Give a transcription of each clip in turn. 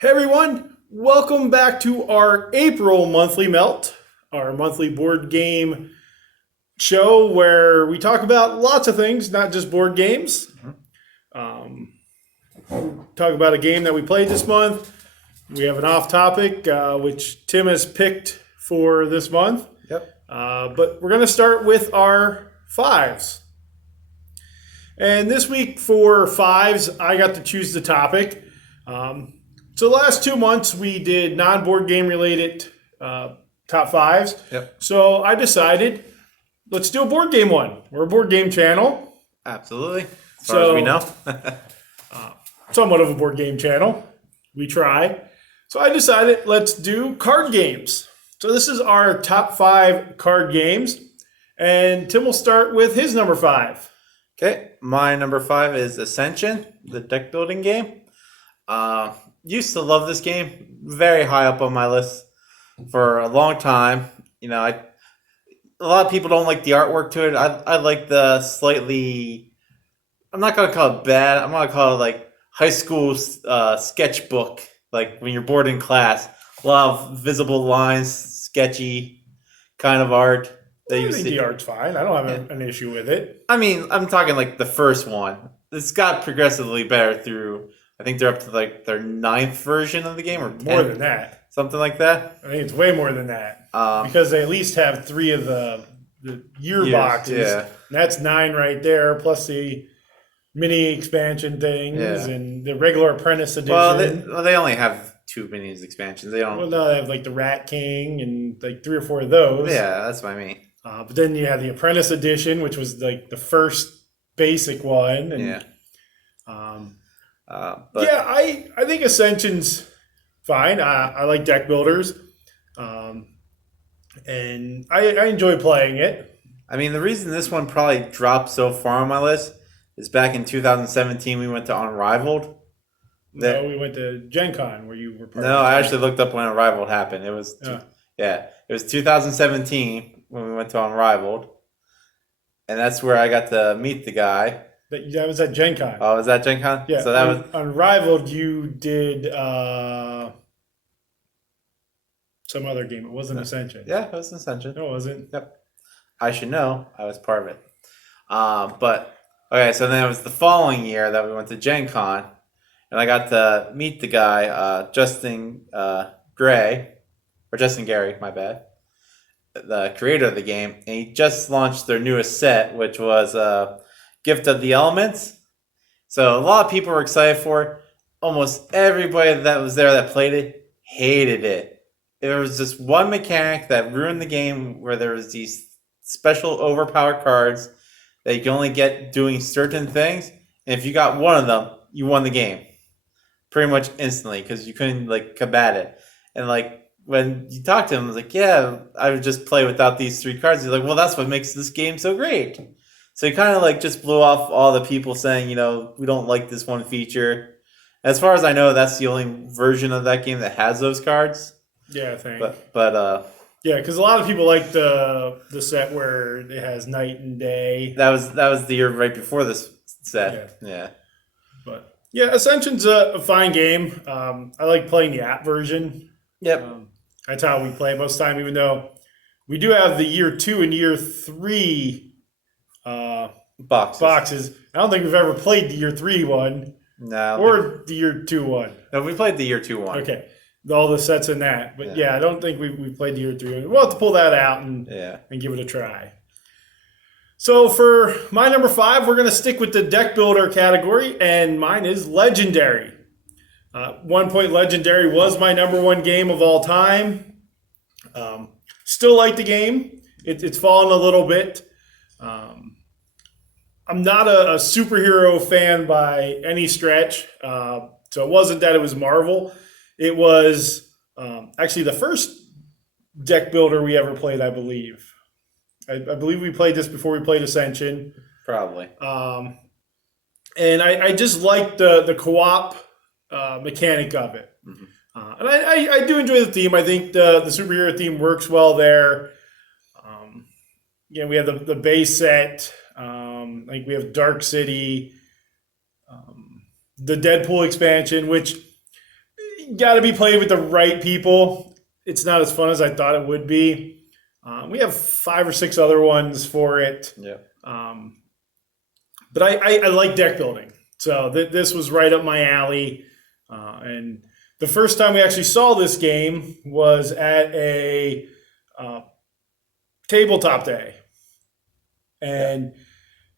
Hey everyone, welcome back to our April monthly melt, our monthly board game show where we talk about lots of things, not just board games. Um, Talk about a game that we played this month. We have an off topic, which Tim has picked for this month. Yep. But we're going to start with our fives. And this week for fives, I got to choose the topic. So the last 2 months we did non-board game related top fives. Yep. So I decided let's do a board game one. We're a board game channel, Absolutely. As far as we know. somewhat of a board game channel. We try. So I decided let's do card games. So this is our top five card games, and Tim will start with his number five. Okay. My number five is Ascension, the deck building game. Used to love this game. Very high up on my list for a long time. A lot of people don't like the artwork to it. I like the slightly. I'm not gonna call it bad. I'm gonna call it like high school sketchbook. Like when you're bored in class, a lot of visible lines, sketchy kind of art that I you think see. the art's fine. I don't have an issue with it. I mean, I'm talking like the first one. It's got progressively better through. I think they're up to like their ninth version of the game, or More 10th, than that. something like that. I think it's way more than that. Um, Because they at least have three of the year Years, boxes. yeah. And that's 9 right there, plus the mini expansion things Yeah. and the regular apprentice edition. they only have two minis expansions. They don't. Well, no, they have like the Rat King and like 3 or 4 of those. Yeah, that's what I mean. But then you have the apprentice edition, which was like the first basic one. And, Yeah. Um, But yeah, I think Ascension's fine. I like deck builders. And I enjoy playing it. I mean, the reason this one probably dropped so far on my list is back in 2017 we went to Unrivaled. No, we went to Gen Con where you were part No, of I it. actually looked up when Unrivaled happened. It was Yeah. it was 2017 when we went to Unrivaled, and that's where I got to meet the guy. That was at Gen Con. Oh, was that Gen Con? Yeah. So that was Unrivaled. You did some other game. It wasn't Ascension. yeah, it was Ascension. No, it wasn't. Yep. I should know. I was part of it. But okay, so then it was the following year that we went to Gen Con, and I got to meet the guy, Justin Gary, my bad, the creator of the game, and he just launched their newest set, which was Gift of the Elements. So a lot of people were excited for it. Almost everybody that was there that played it hated it. There was just one mechanic that ruined the game where there was these special overpowered cards that you can only get doing certain things. And if you got one of them, you won the game. Pretty much instantly because you couldn't like combat it. And like when you talk to him, I was like, yeah, I would just play without these 3 cards. He's like, well, that's what makes this game so great. So he kind of like just blew off all the people saying, we don't like this one feature. As far as I know, that's the only version of that game that has those cards. Yeah, I think. But yeah, because a lot of people like the set where it has night and day. that was the year right before this set. Yeah. But yeah, Ascension's a fine game. I like playing the app version. Yep. That's how we play most of the time, even though we do have the year 2 and year 3 boxes. I don't think we've ever played the year 3 one No. or the year 2 one. No, we played the year 2 one. Okay. All the sets in that. But Yeah. yeah, I don't think we played the year 3 one. We'll have to pull that out and Yeah. give it a try. So for my number 5, we're going to stick with the deck builder category, and mine is Legendary. 1 Point Legendary was my number 1 game of all time. Still like the game. It's fallen a little bit. I'm not a superhero fan by any stretch. So it wasn't that it was Marvel. It was actually the first deck builder we ever played, I believe. I believe we played this before we played Ascension. Probably. And I just like the co-op mechanic of it. Mhm. And I do enjoy the theme. I think the superhero theme works well there. We have the base set. Like we have Dark City, the Deadpool expansion, which got to be played with the right people. It's not as fun as I thought it would be. We have 5 or 6 other ones for it. Yeah. But I like deck building. So this was right up my alley. And the first time we actually saw this game was at a tabletop day. And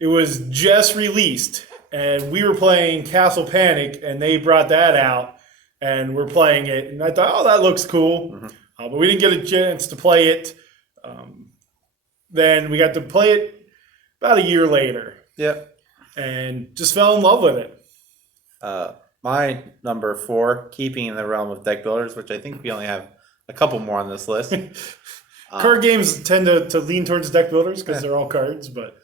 it was just released. And we were playing Castle Panic, and they brought that out. And we're playing it. And I thought, oh, that looks cool. Mm-hmm. But we didn't get a chance to play it. Then we got to play it about a year later. Yep. And just fell in love with it. My number 4, keeping in the realm of deck builders, which I think we only have a couple more on this list. Card games tend to lean towards deck builders because they're all cards, but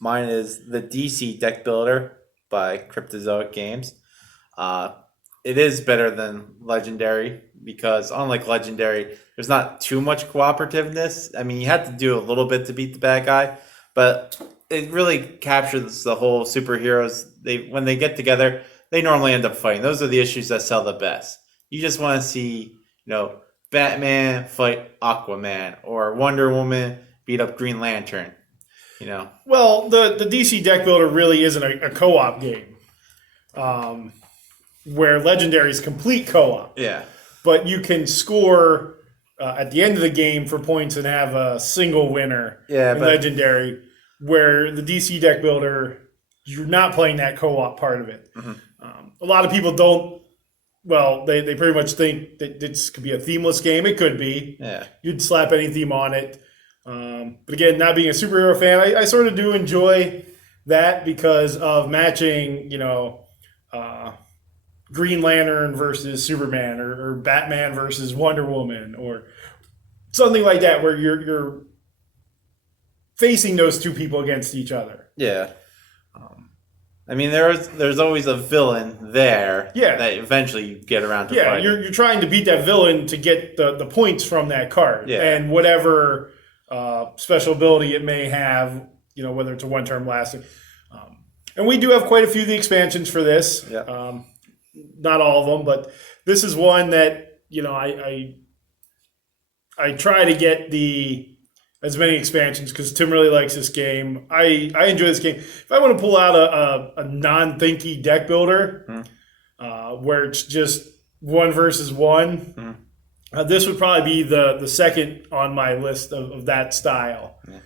mine is the DC Deck Builder by Cryptozoic Games. It is better than Legendary because unlike Legendary, there's not too much cooperativeness. I mean, you have to do a little bit to beat the bad guy, but it really captures the whole superheroes. When they get together, they normally end up fighting. Those are the issues that sell the best. You just want to see, Batman fight Aquaman or Wonder Woman beat up Green Lantern. Well, the DC Deck Builder really isn't a co-op game, where Legendary is complete co-op. Yeah. But you can score at the end of the game for points and have a single winner in Legendary, where the DC Deck Builder, you're not playing that co-op part of it. Mm-hmm. A lot of people don't. Well, they pretty much think that this could be a themeless game. It could be. Yeah. You'd slap any theme on it. But again, not being a superhero fan, I sort of do enjoy that because of matching, Green Lantern versus Superman or Batman versus Wonder Woman or something like that where you're facing those two people against each other. Yeah. I mean, there's always a villain there that eventually you get around to fighting. You're trying to beat that villain to get the points from that card. Yeah. And whatever special ability it may have, whether it's a one-term lasting. And we do have quite a few of the expansions for this. Yeah. Not all of them, but this is one that, I try to get as many expansions because Tim really likes this game. I enjoy this game. If I want to pull out a non-thinky deck builder where it's just 1 versus 1, this would probably be the second on my list of that style. Yeah.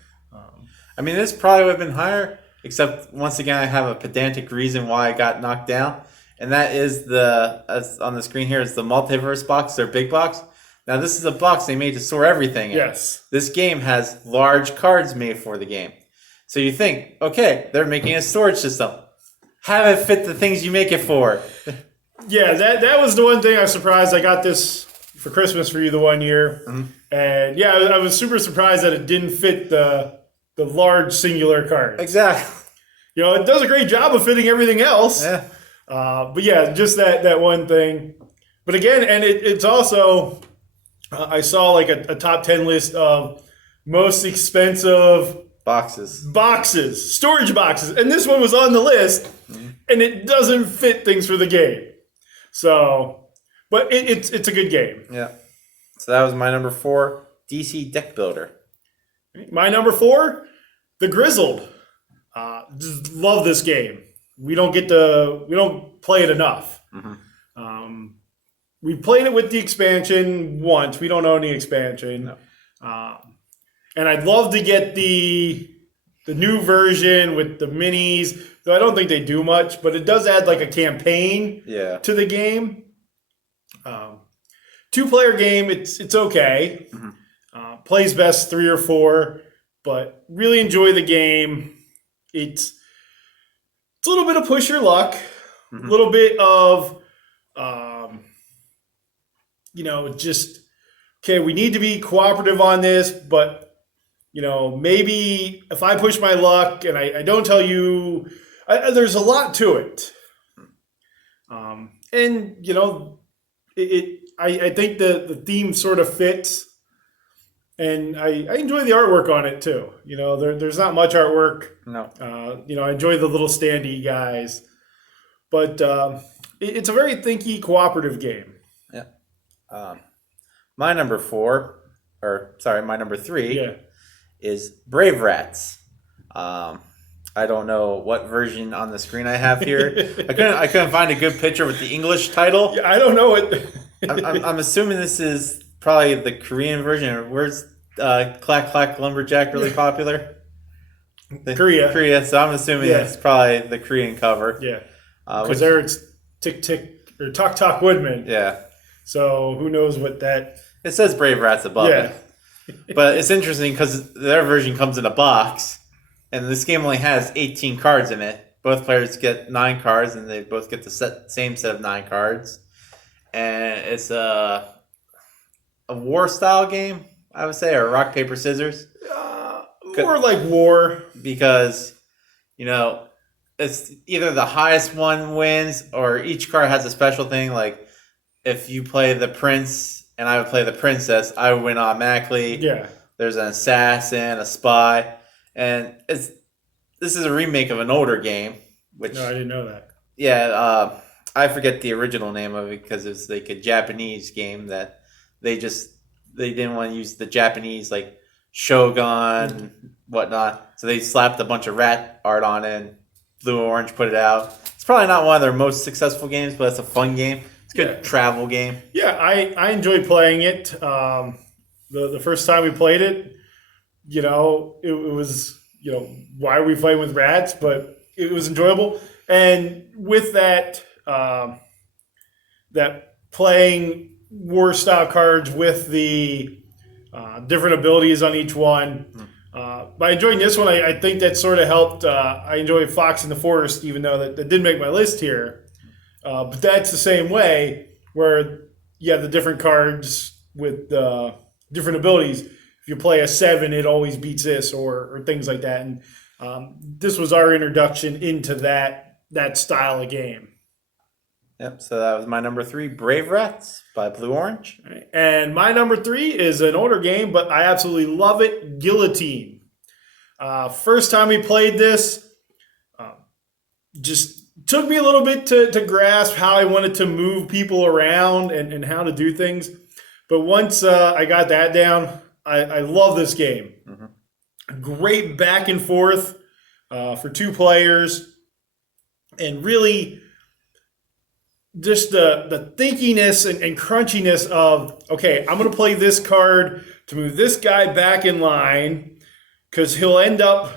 I mean, this probably would have been higher, except once again, I have a pedantic reason why I got knocked down. And that is as on the screen here, is the multiverse box, their big box. Now, this is a box they made to store everything in. Yes. This game has large cards made for the game. So you think, okay, they're making a storage system. Have it fit the things you make it for. Yeah, that was the one thing I was surprised. I got this for Christmas for you the one year. Mm-hmm. And yeah, I was super surprised that it didn't fit the large singular cards. Exactly. It does a great job of fitting everything else. Yeah. But yeah, just that one thing. But again, and it's also... I saw like a top 10 list of most expensive storage boxes. And this one was on the list, and it doesn't fit things for the game. So, but it's a good game. Yeah. So that was my number 4, DC Deck Builder. My number 4, The Grizzled. Just love this game. We don't play it enough. Mm-hmm. We played it with the expansion once. We don't own the expansion. No. And I'd love to get the new version with the minis, though I don't think they do much, but it does add like a campaign to the game. 2-player game, it's okay. Mm-hmm. Plays best 3 or 4, but really enjoy the game. It's a little bit of push your luck, a little bit of... just, okay, we need to be cooperative on this, but, maybe if I push my luck and I don't tell you, there's a lot to it. And, I think the theme sort of fits, and I enjoy the artwork on it too. There's not much artwork. No. I enjoy the little standee guys, but It's a very thinky, cooperative game. Yeah. Um, my number four, or sorry, my number three Yeah. is Brave Rats. Um, I don't know what version on the screen I have here. I couldn't find a good picture with the English title. Yeah, I don't know it. I'm assuming this is probably the Korean version. Where's Clack Clack Lumberjack really popular? Korea. Korea. So I'm assuming Yeah. it's probably the Korean cover. Yeah. Which, Because there it's Tick Tick or Talk Talk Woodman. yeah. So who knows what that. It says Brave Rats above Yeah. it. But it's interesting because their version comes in a box, and this game only has 18 cards in it. Both players get 9 cards, and they both get the same set of 9 cards. And it's a war style game, I would say, or rock paper scissors. More like war. Because, it's either the highest one wins, or each card has a special thing. Like if you play the prince and I would play the princess, I would win automatically. Yeah. There's an assassin, a spy, and this is a remake of an older game. Which No, I didn't know that. Yeah, I forget the original name of it because it's like a Japanese game that they didn't want to use the Japanese like Shogun and whatnot, so they slapped a bunch of rat art on it. And Blue Orange put it out. It's probably not one of their most successful games, but it's a fun game. It's a good travel game. Yeah, I enjoyed playing it. The first time we played it, it was, why are we fighting with rats? But it was enjoyable. And with that, that playing war style cards with the different abilities on each one. By enjoying this one, I think that sort of helped. I enjoy Fox in the Forest, even though that didn't make my list here. But that's the same way where you have the different cards with different abilities. If you play a 7, it always beats this or things like that. And this was our introduction into that style of game. Yep, so that was my number 3, Brave Rats by Blue Orange. And my number 3 is an older game, but I absolutely love it, Guillotine. First time we played this, just took me a little bit to grasp how I wanted to move people around and how to do things. But once I got that down, I love this game. Mm-hmm. Great back and forth for 2 players. And really just the thinkiness and crunchiness of, okay, I'm going to play this card to move this guy back in line because he'll end up,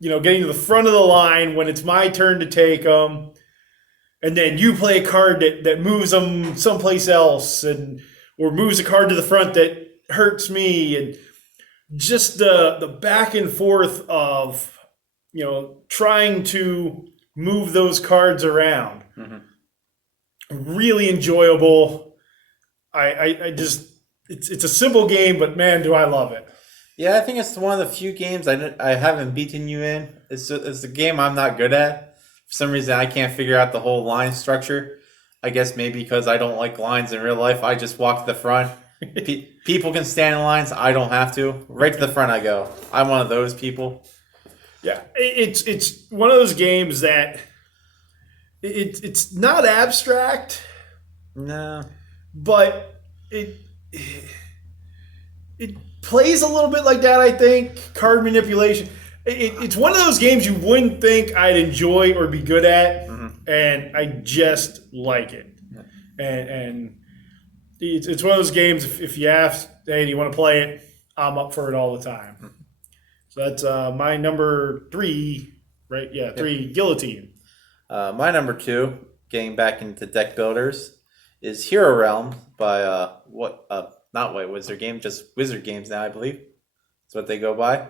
getting to the front of the line when it's my turn to take him. And then you play a card that moves them someplace else or moves a card to the front that hurts me. And just the back and forth of, trying to move those cards around. Mm-hmm. Really enjoyable. I just it's a simple game, but man, do I love it. Yeah, I think it's one of the few games I haven't beaten you in. It's a game I'm not good at. For some reason, I can't figure out the whole line structure. I guess maybe because I don't like lines in real life. I just walk to the front. People can stand in lines. I don't have to. Right to the front I go. I'm one of those people. Yeah, it's one of those games that it's not abstract. No. But it plays a little bit like that, I think. Card manipulation. It's one of those games you wouldn't think I'd enjoy or be good at, mm-hmm. and I just like it. Yeah. And it's one of those games, if you ask, hey, do you want to play it? I'm up for it all the time. Mm-hmm. So that's my number 3, right? Yeah, 3, Guillotine. My number 2, getting back into deck builders, is Hero Realm by not White Wizard Games, just Wizard Games now, I believe. That's what they go by.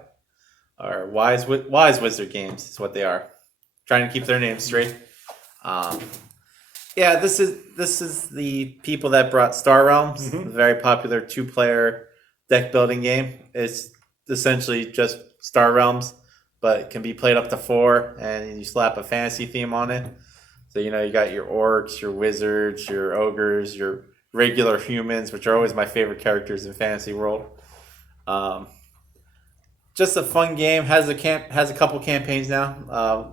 Or Wise Wizard Games is what they are. Trying to keep their names straight. This is the people that brought Star Realms, mm-hmm. a very popular 2-player deck building game. It's essentially just Star Realms, but it can be played up to 4, and you slap a fantasy theme on it. So, you got your orcs, your wizards, your ogres, your regular humans, which are always my favorite characters in Fantasy World. Just a fun game. Has a couple campaigns now.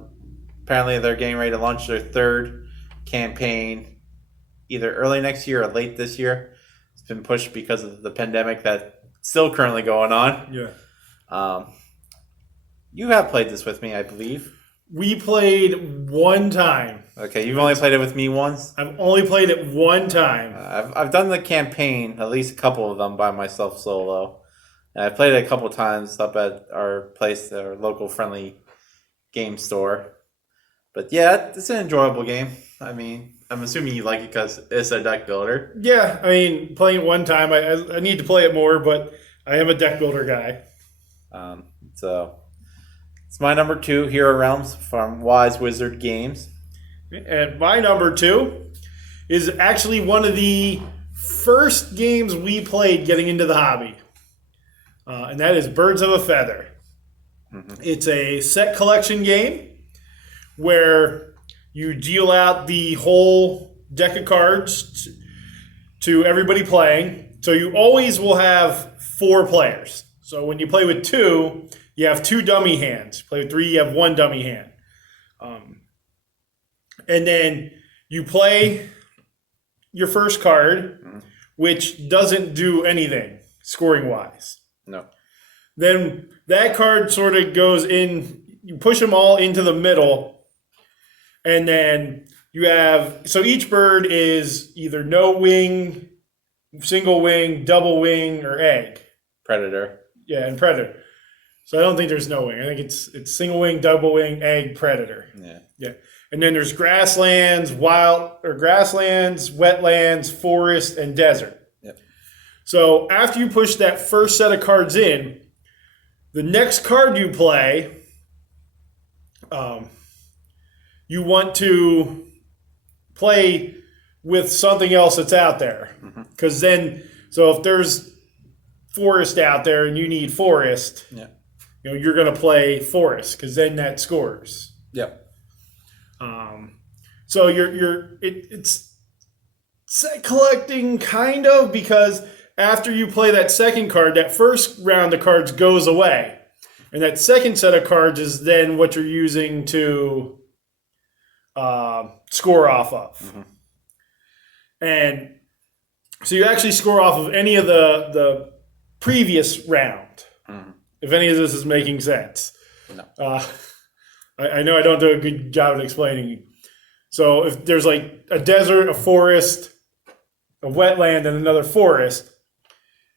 Apparently, they're getting ready to launch their 3rd campaign either early next year or late this year. It's been pushed because of the pandemic that's still currently going on. Yeah. You have played this with me, I believe. We played one time. Okay, you've only played it with me once? I've only played it one time. I've done the campaign, at least a couple of them by myself solo. And I played it a couple times up at our place, our local friendly game store. But yeah, it's an enjoyable game. I mean, I'm assuming you like it because it's a deck builder. Yeah, I mean, playing it one time, I need to play it more, but I am a deck builder guy. So it's my number 2, Hero Realms from Wise Wizard Games. And my number 2 is actually one of the first games we played getting into the hobby. And that is Birds of a Feather. Mm-hmm. It's a set collection game where you deal out the whole deck of cards to everybody playing. So you always will have 4 players. So when you play with 2, you have 2 dummy hands. Play with 3, you have 1 dummy hand. And then you play your first card, which doesn't do anything scoring-wise. No. Then that card sort of goes in, you push them all into the middle, and then you have, so each bird is either no wing, single wing, double wing, or egg. Predator. Yeah, and predator. So I don't think there's no wing. I think it's single wing, double wing, egg, predator. Yeah. And then there's grasslands, wetlands, forest, and desert. Yep. So after you push that first set of cards in, the next card you play, you want to play with something else that's out there. Because then, so if there's forest out there and you need forest, you're going to play forest because then that scores. Yep. So it's set collecting kind of, because after you play that second card, that first round of cards goes away. And that second set of cards is then what you're using to score off of. Mm-hmm. And so you actually score off of any of the previous round, if any of this is making sense. No. I know I don't do a good job at explaining. So if there's like a desert, a forest, a wetland, and another forest,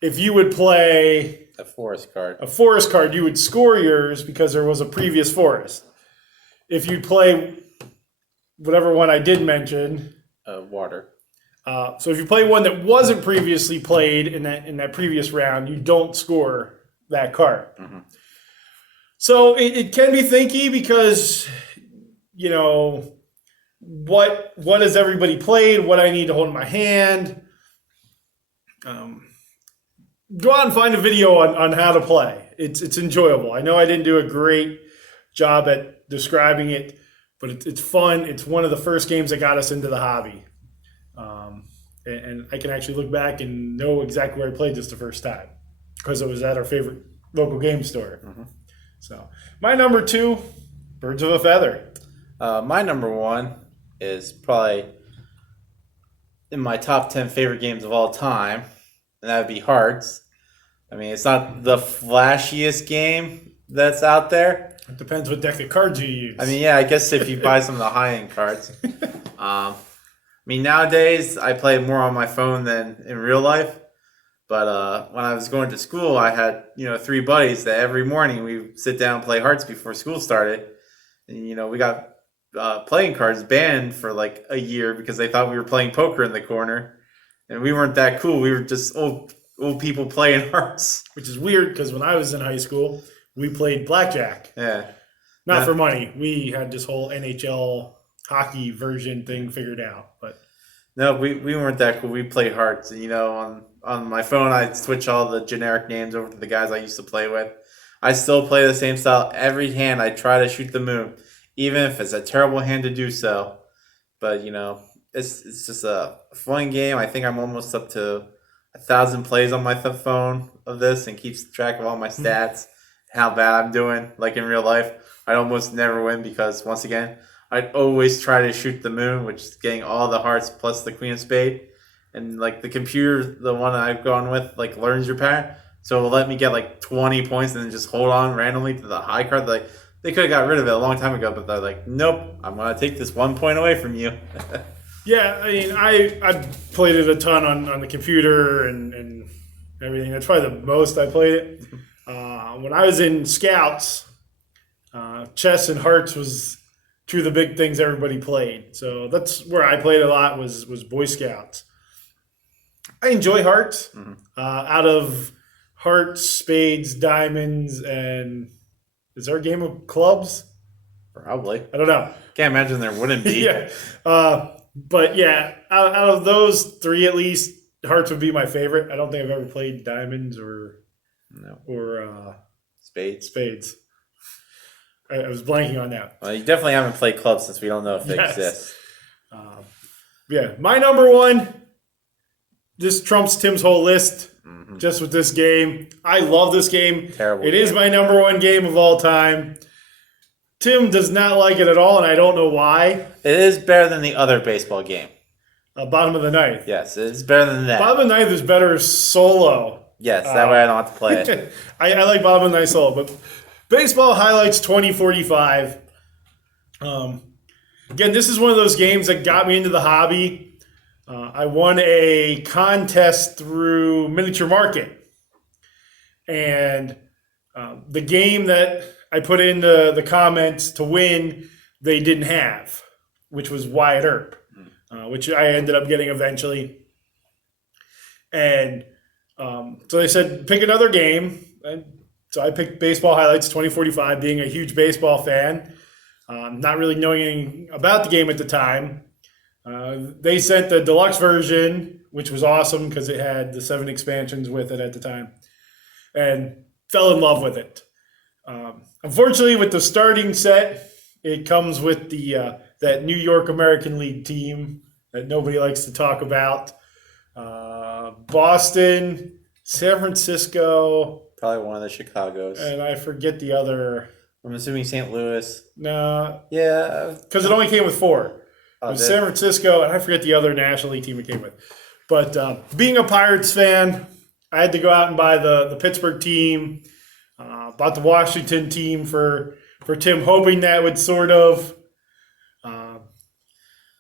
if you would play a forest card, you would score yours because there was a previous forest. If you play whatever one I did mention, water. So if you play one that wasn't previously played in that previous round, you don't score that card. Mm-hmm. So it can be thinky because, what has everybody played? What I need to hold in my hand. Go out and find a video on how to play. It's enjoyable. I know I didn't do a great job at describing it, but it's fun. It's one of the first games that got us into the hobby. And I can actually look back and know exactly where I played this the first time because it was at our favorite local game store. Mm-hmm. So my number 2, Birds of a Feather. My number 1 is probably in my top 10 favorite games of all time, and that would be Hearts. I mean, it's not the flashiest game that's out there. It depends what deck of cards you use. I mean, yeah, I guess if you buy some of the high-end cards. I mean, nowadays, I play more on my phone than in real life. But when I was going to school, I had, 3 buddies that every morning we sit down and play Hearts before school started. And, we got playing cards banned for like a year because they thought we were playing poker in the corner. And we weren't that cool. We were just old people playing Hearts. Which is weird because when I was in high school, we played blackjack. Yeah. Not for money. We had this whole NHL hockey version thing figured out. But no, we weren't that cool. We played Hearts. On my phone, I switch all the generic names over to the guys I used to play with. I still play the same style. Every hand, I try to shoot the moon, even if it's a terrible hand to do so. But, it's just a fun game. I think I'm almost up to 1,000 plays on my phone of this and keeps track of all my stats, how bad I'm doing. Like in real life, I almost never win because, once again, I'd always try to shoot the moon, which is getting all the hearts plus the queen of spade. And like the computer, the one I've gone with, like learns your pattern, so it'll let me get like 20 points and then just hold on randomly to the high card. Like they could have got rid of it a long time ago, but they're like, nope, I'm gonna take this 1 point away from you. Yeah, I mean, I played it a ton on the computer and everything. That's probably the most I played it. When I was in Scouts, chess and hearts was two of the big things everybody played. So that's where I played a lot was Boy Scouts. I enjoy hearts. Out of hearts, spades, diamonds, and is there a game of clubs? Probably. I don't know. Can't imagine there wouldn't be. Yeah. But yeah, out of those three at least, hearts would be my favorite. I don't think I've ever played diamonds or spades. I was blanking on that. Well, you definitely haven't played clubs since we don't know if they exist. Yeah, my number one. This trumps Tim's whole list. Just with this game, I love this game. Terrible. It is my number one game of all time. Tim does not like it at all, and I don't know why. It is better than the other baseball game. Bottom of the ninth. Yes, it's better than that. Bottom of the ninth is better solo. Yes, that way I don't have to play it. I like bottom of the ninth solo, but baseball highlights 2045. Again, this is one of those games that got me into the hobby. I won a contest through Miniature Market, and the game that I put in the comments to win, they didn't have, which was Wyatt Earp, which I ended up getting eventually. And so they said, pick another game. And so I picked Baseball Highlights 2045, being a huge baseball fan, not really knowing anything about the game at the time. They sent the deluxe version, which was awesome because it had the 7 expansions with it at the time, and fell in love with it. Unfortunately, with the starting set, it comes with the that New York American League team that nobody likes to talk about. Boston, San Francisco. Probably one of the Chicagos. And I forget the other. I'm assuming St. Louis. No. Yeah. Because it only came with 4. It was San Francisco, and I forget the other National League team it came with. But being a Pirates fan, I had to go out and buy the Pittsburgh team. Bought the Washington team for Tim, hoping that would sort of.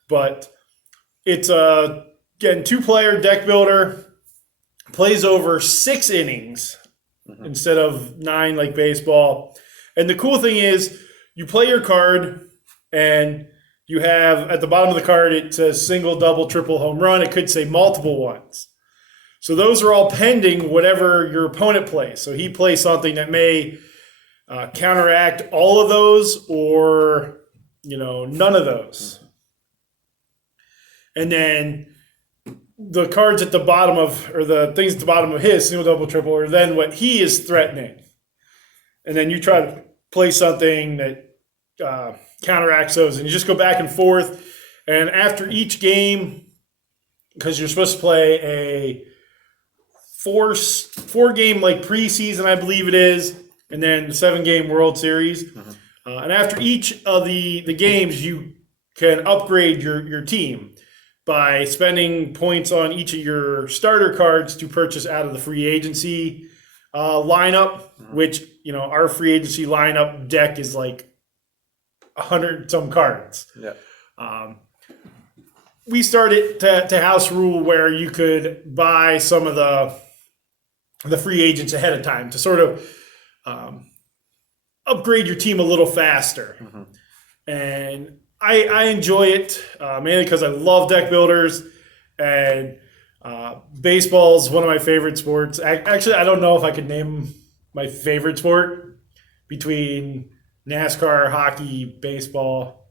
But it's again 2-player deck builder. Plays over 6 innings instead of 9 like baseball. And the cool thing is, you play your card, and you have at the bottom of the card it says single, double, triple, home run. It could say multiple ones. So those are all pending whatever your opponent plays. So he plays something that may counteract all of those, or none of those. And then the cards at the bottom of, or the things at the bottom of his single, double, triple, are then what he is threatening. And then you try to play something that counteracts those, and you just go back and forth. And after each game, because you're supposed to play a four game like preseason, I believe it is, and then the 7-game World Series. And after each of the games, you can upgrade your team by spending points on each of your starter cards to purchase out of the free agency lineup, which, our free agency lineup deck is like 100 some cards. Yeah. We started to house rule where you could buy some of the free agents ahead of time to sort of upgrade your team a little faster. And I enjoy it mainly because I love deck builders, and baseball is one of my favorite sports. Actually, I don't know if I could name my favorite sport between NASCAR, hockey, baseball.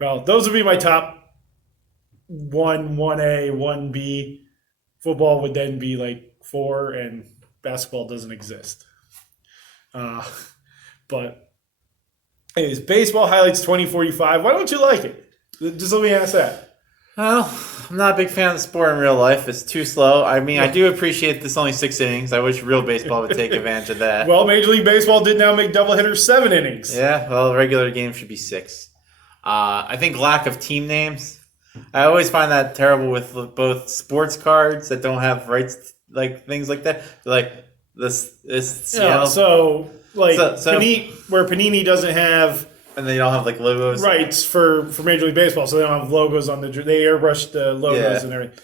Well, those would be my top 1A, 1B. Football would then be like 4, and basketball doesn't exist. But anyways, Baseball Highlights 2045. Why don't you like it? Just let me ask that. Well, I'm not a big fan of the sport in real life. It's too slow. I mean, I do appreciate this only 6 innings. I wish real baseball would take advantage of that. Well, Major League Baseball did now make doubleheaders 7 innings. Yeah, well, the regular game should be 6. I think lack of team names. I always find that terrible with both sports cards that don't have rights, like things like that. Like this Seattle, Where Panini doesn't have and they don't have like logos. rights for Major League Baseball, so they don't have logos on they airbrush the logos and everything.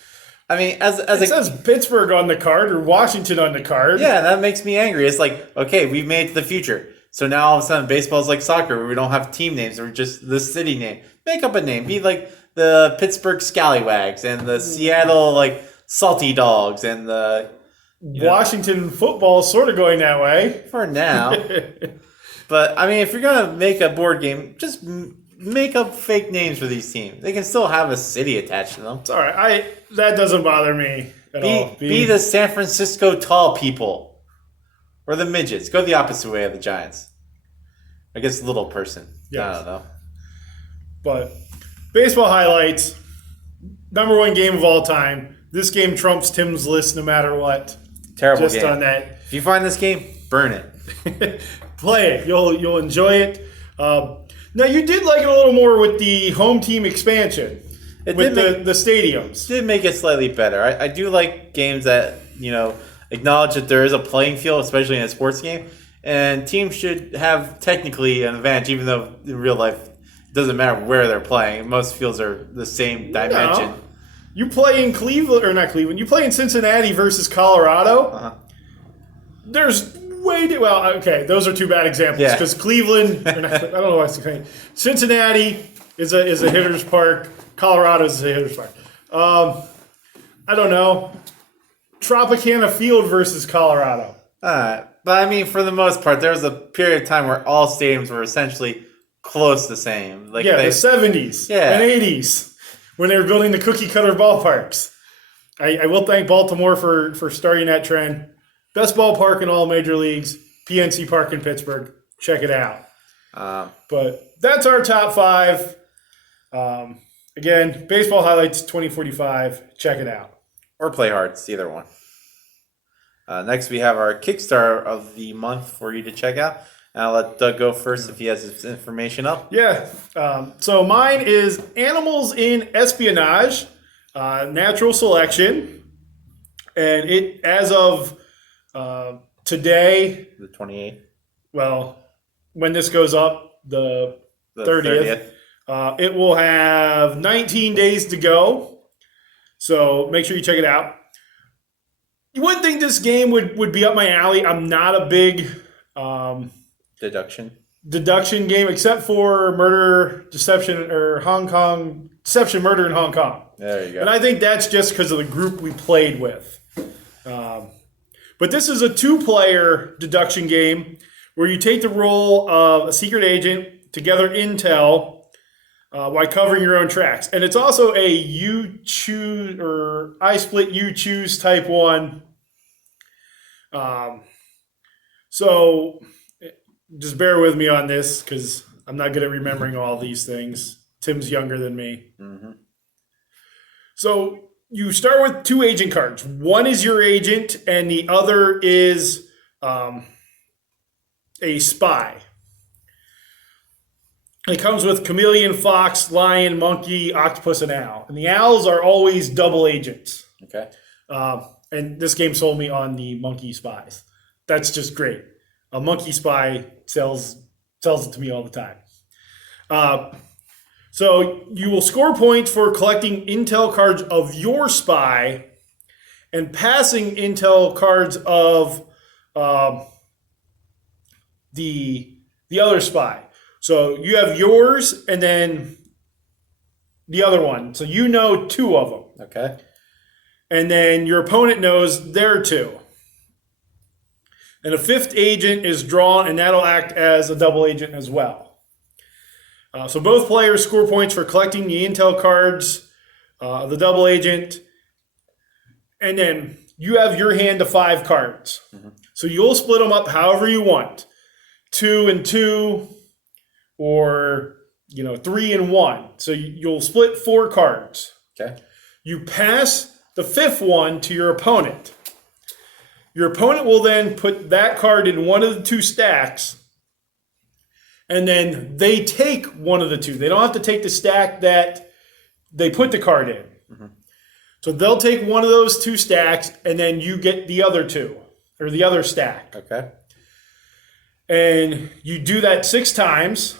I mean, it says Pittsburgh on the card or Washington on the card. Yeah, that makes me angry. It's like, okay, we've made it to the future. So now all of a sudden baseball's like soccer where we don't have team names or just the city name. Make up a name. Be like the Pittsburgh Scallywags and the Seattle like Salty Dogs and the Washington football is sort of going that way. For now. But, I mean, if you're going to make a board game, just make up fake names for these teams. They can still have a city attached to them. It's all right. That doesn't bother me at all. Be the San Francisco tall people. Or the midgets. Go the opposite way of the Giants. I guess little person. Yes. I don't know. But baseball highlights. Number 1 game of all time. This game trumps Tim's list no matter what. Terrible Just game. on that. If you find this game, burn it. Play it. You'll enjoy it. Now, you did like it a little more with the home team expansion. The stadiums. Did make it slightly better. I do like games that, acknowledge that there is a playing field, especially in a sports game, and teams should have technically an advantage, even though in real life it doesn't matter where they're playing. Most fields are the same dimension. No. You play in Cleveland, or not Cleveland, you play in Cincinnati versus Colorado. Uh-huh. There's those are 2 bad examples, because Cleveland, I don't know why I'm saying, Cincinnati is a hitter's park, Colorado is a hitter's park. I don't know. Tropicana Field versus Colorado. But I mean, for the most part, there was a period of time where all stadiums were essentially close the same. The 70s and 80s when they were building the cookie cutter ballparks. I will thank Baltimore for starting that trend. Best ballpark in all major leagues, PNC Park in Pittsburgh. Check it out. But that's our top 5. Again, baseball highlights 2045. Check it out. Or play hard. It's either one. Next, we have our Kickstarter of the month for you to check out. And I'll let Doug go first if he has his information up. Yeah. So mine is Animals in Espionage, Natural Selection. And it, as of today, the 28th. Well, when this goes up, the 30th. It will have 19 days to go. So make sure you check it out. You wouldn't think this game would be up my alley. I'm not a big deduction game, except for Murder, Deception, or Hong Kong, Deception, Murder in Hong Kong. There you go. And I think that's just because of the group we played with. But this is a 2-player deduction game where you take the role of a secret agent to gather intel while covering your own tracks. And it's also a you choose or I split you choose type 1. So just bear with me on this because I'm not good at remembering all these things. Tim's younger than me. Mm-hmm. So you start with 2 agent cards. One is your agent and the other is a spy. It comes with chameleon, fox, lion, monkey, octopus, and owl. And the owls are always double agents. Okay. And this game sold me on the monkey spies. That's just great. A monkey spy sells it to me all the time. So you will score points for collecting intel cards of your spy and passing intel cards of the other spy. So you have yours and then the other one. So you know 2 of them. Okay. And then your opponent knows their 2. And a 5th agent is drawn, and that'll act as a double agent as well. So both players score points for collecting the intel cards of the double agent. And then you have your hand of 5 cards. Mm-hmm. So you'll split them up however you want. 2 and 2. Or 3 and 1. So you'll split 4 cards. Okay. You pass the 5th one to your opponent. Your opponent will then put that card in one of the 2 stacks, and then they take one of the two. They don't have to take the stack that they put the card in. Mm-hmm. So they'll take one of those two stacks, and then you get the other two, or the other stack. Okay. And you do that 6 times,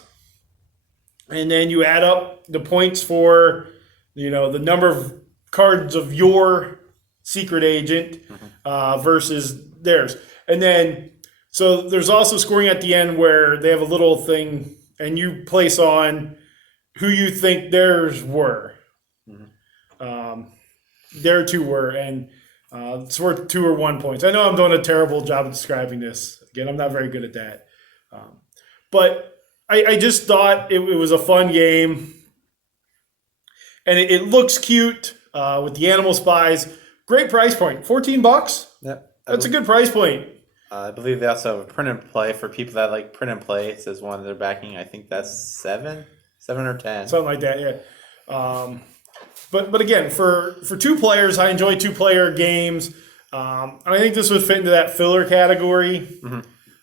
and then you add up the points for, the number of cards of your secret agent versus theirs. And then, so there's also scoring at the end where they have a little thing, and you place on who you think theirs were. Their 2 were, and it's worth 2 or 1 points. I know I'm doing a terrible job of describing this. Again, I'm not very good at that. But I just thought it was a fun game. And it looks cute with the animal spies. Great price point, $14. Yep. That's a good price point. I believe they also have a print and play for people that like print and play. It says one they're backing. I think that's 7 or 10. Something like that, yeah. But again, for 2 players, I enjoy 2-player games. And I think this would fit into that filler category. Mm-hmm.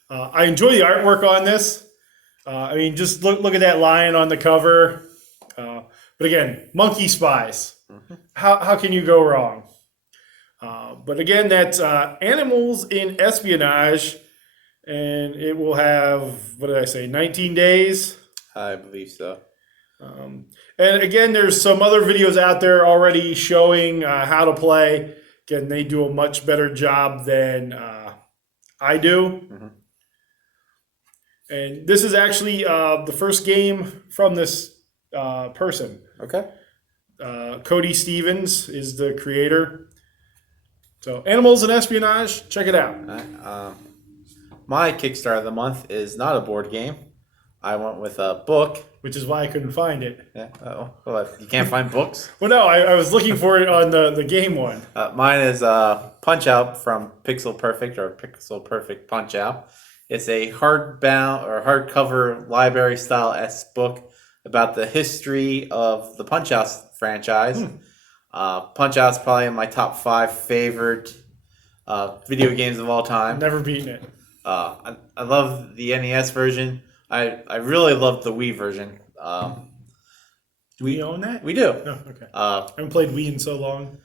I enjoy the artwork on this. Just look at that lion on the cover. But again, monkey spies. Mm-hmm. How can you go wrong? But again, that's Animals in Espionage, and it will have, 19 days? I believe so. And again, there's some other videos out there already showing how to play. Again, they do a much better job than I do. Mm-hmm. And this is actually the first game from this person. Okay. Cody Stevens is the creator. So, Animals and Espionage, check it out. My Kickstarter of the month is not a board game. I went with a book. Which is why I couldn't find it. Yeah. Well, you can't find books? Well, no, I was looking for it on the game one. Mine is Punch Out from Pixel Perfect, or Pixel Perfect Punch Out. It's a hardbound or hardcover library style book about the history of the Punch Out franchise. Punch Out's probably in my top 5 favorite video games of all time. Never beaten it. I love the NES version. I really love the Wii version. Do we own that? We do. Oh, okay. I haven't played Wii in so long.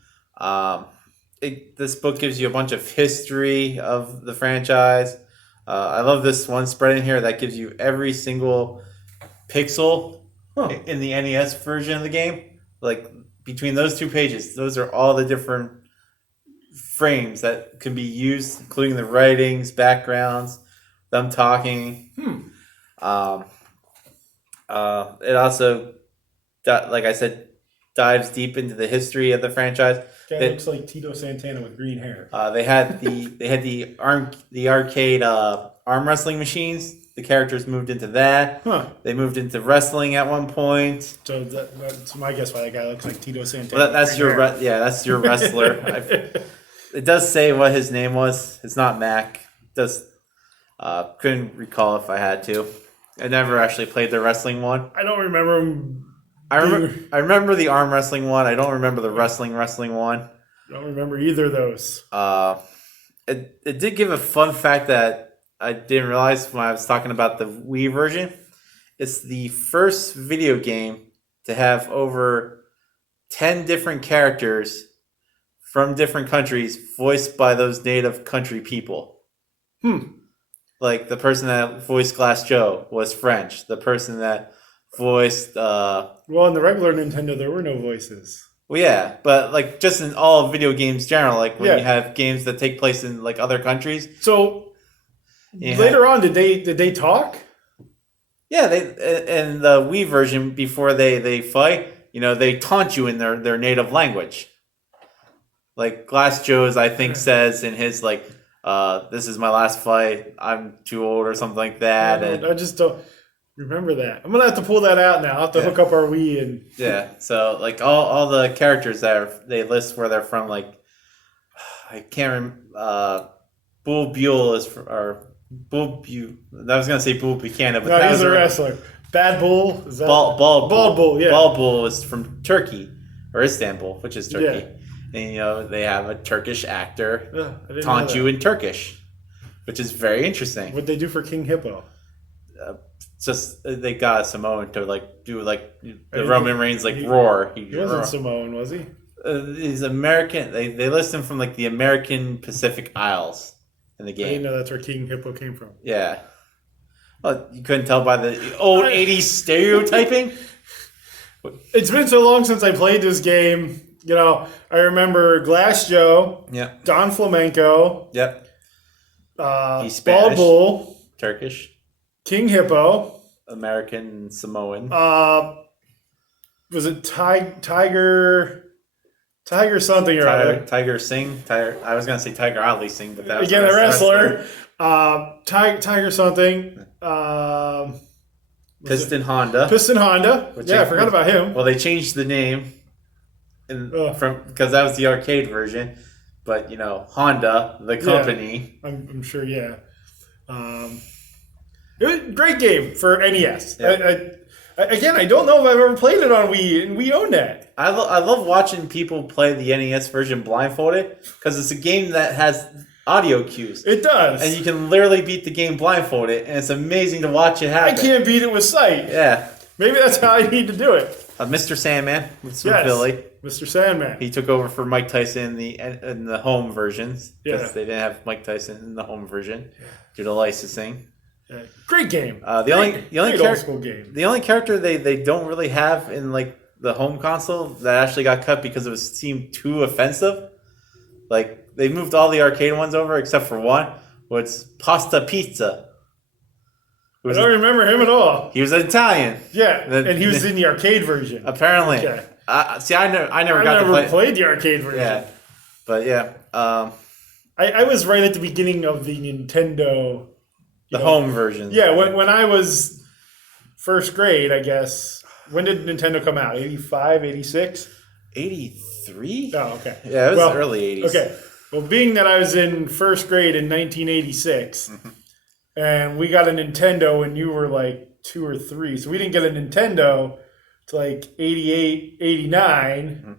This book gives you a bunch of history of the franchise. I love this one spread in here that gives you every single pixel in the NES version of the game. Like, between those 2 pages, those are all the different frames that can be used, including the writings, backgrounds, them talking. It also, like I said, dives deep into the history of the franchise. Guy looks like Tito Santana with green hair. They had the arcade arm wrestling machines. The characters moved into that. They moved into wrestling at one point. So that's my guess why that guy looks like Tito Santana. Well, that's your that's your wrestler. It does say what his name was. It's not Mac. Couldn't recall if I had to. I never actually played the wrestling one. I don't remember him. I remember the arm wrestling one. I don't remember the wrestling one. I don't remember either of those. It did give a fun fact that I didn't realize when I was talking about the Wii version. It's the first video game to have over 10 different characters from different countries voiced by those native country people. Like the person that voiced Glass Joe was French. The person that voiced... Well, in the regular Nintendo, there were no voices. Well, yeah, but like just in all video games general, like when you have games that take place in like other countries. So later on, did they talk? Yeah, they in the Wii version before they fight, they taunt you in their native language. Like Glass Joe's, I think says in his like, "This is my last fight. I'm too old" or something like that. I just don't remember that. I'm gonna have to pull that out now. I'll have to hook up our Wii and So like all the characters that they list where they're from, like I can't remember. Bull Buell is Bull Bu. I was gonna say Bull Buchanan, but no, he's a wrestler. Bad Bull. Is that Bald Bull? Yeah. Bald Bull is from Turkey or Istanbul, which is Turkey. And they have a Turkish actor taunt you in Turkish, which is very interesting. What'd they do for King Hippo? It's just they got Samoan to like do like the didn't Roman think- Reigns like he- roar. He wasn't Samoan, was he? He's American. They list him from like the American Pacific Isles in the I didn't game. know that's where King Hippo came from. Yeah. Well, you couldn't tell by the old 80s stereotyping? It's been so long since I played this game. You know, I remember Glass Joe, Yep. Don Flamenco, Yep. He's Ball Spanish. Bull, Turkish. King Hippo. American Samoan. Was it Tiger something or other? Tiger Singh. I was going to say Tiger Ali Singh, but that was Again, a wrestler. Tiger something. Piston Honda. Piston Honda. I forgot about him. Well, they changed the name from because that was the arcade version, but Honda, the company. I'm sure. Yeah. It was a great game for NES. Yeah. I don't know if I've ever played it on Wii, and we own that. I love watching people play the NES version blindfolded because it's a game that has audio cues. It does. And you can literally beat the game blindfolded, and it's amazing to watch it happen. I can't beat it with sight. Yeah. Maybe that's how I need to do it. Mr. Sandman with Yes, Philly. Mr. Sandman. He took over for Mike Tyson in the home versions because Yeah. they didn't have Mike Tyson in the home version due to licensing. Yeah. Great game. The only old school game. The only character they don't really have in like the home console that actually got cut because it seemed too offensive. Like they moved all the arcade ones over except for one, was Pasta Pizza. I don't remember him at all. He was Italian. Yeah, and he was in the arcade version. Apparently. Okay. I never played the arcade version. Yeah, but yeah, I was right at the beginning of the Nintendo. Home version. Yeah, when I was first grade, I guess. When did Nintendo come out? 85, 86? 83? Oh, okay. Yeah, it was early 80s. Okay. Well, being that I was in first grade in 1986, and we got a Nintendo when you were like 2 or 3, so we didn't get a Nintendo to like 88, 89.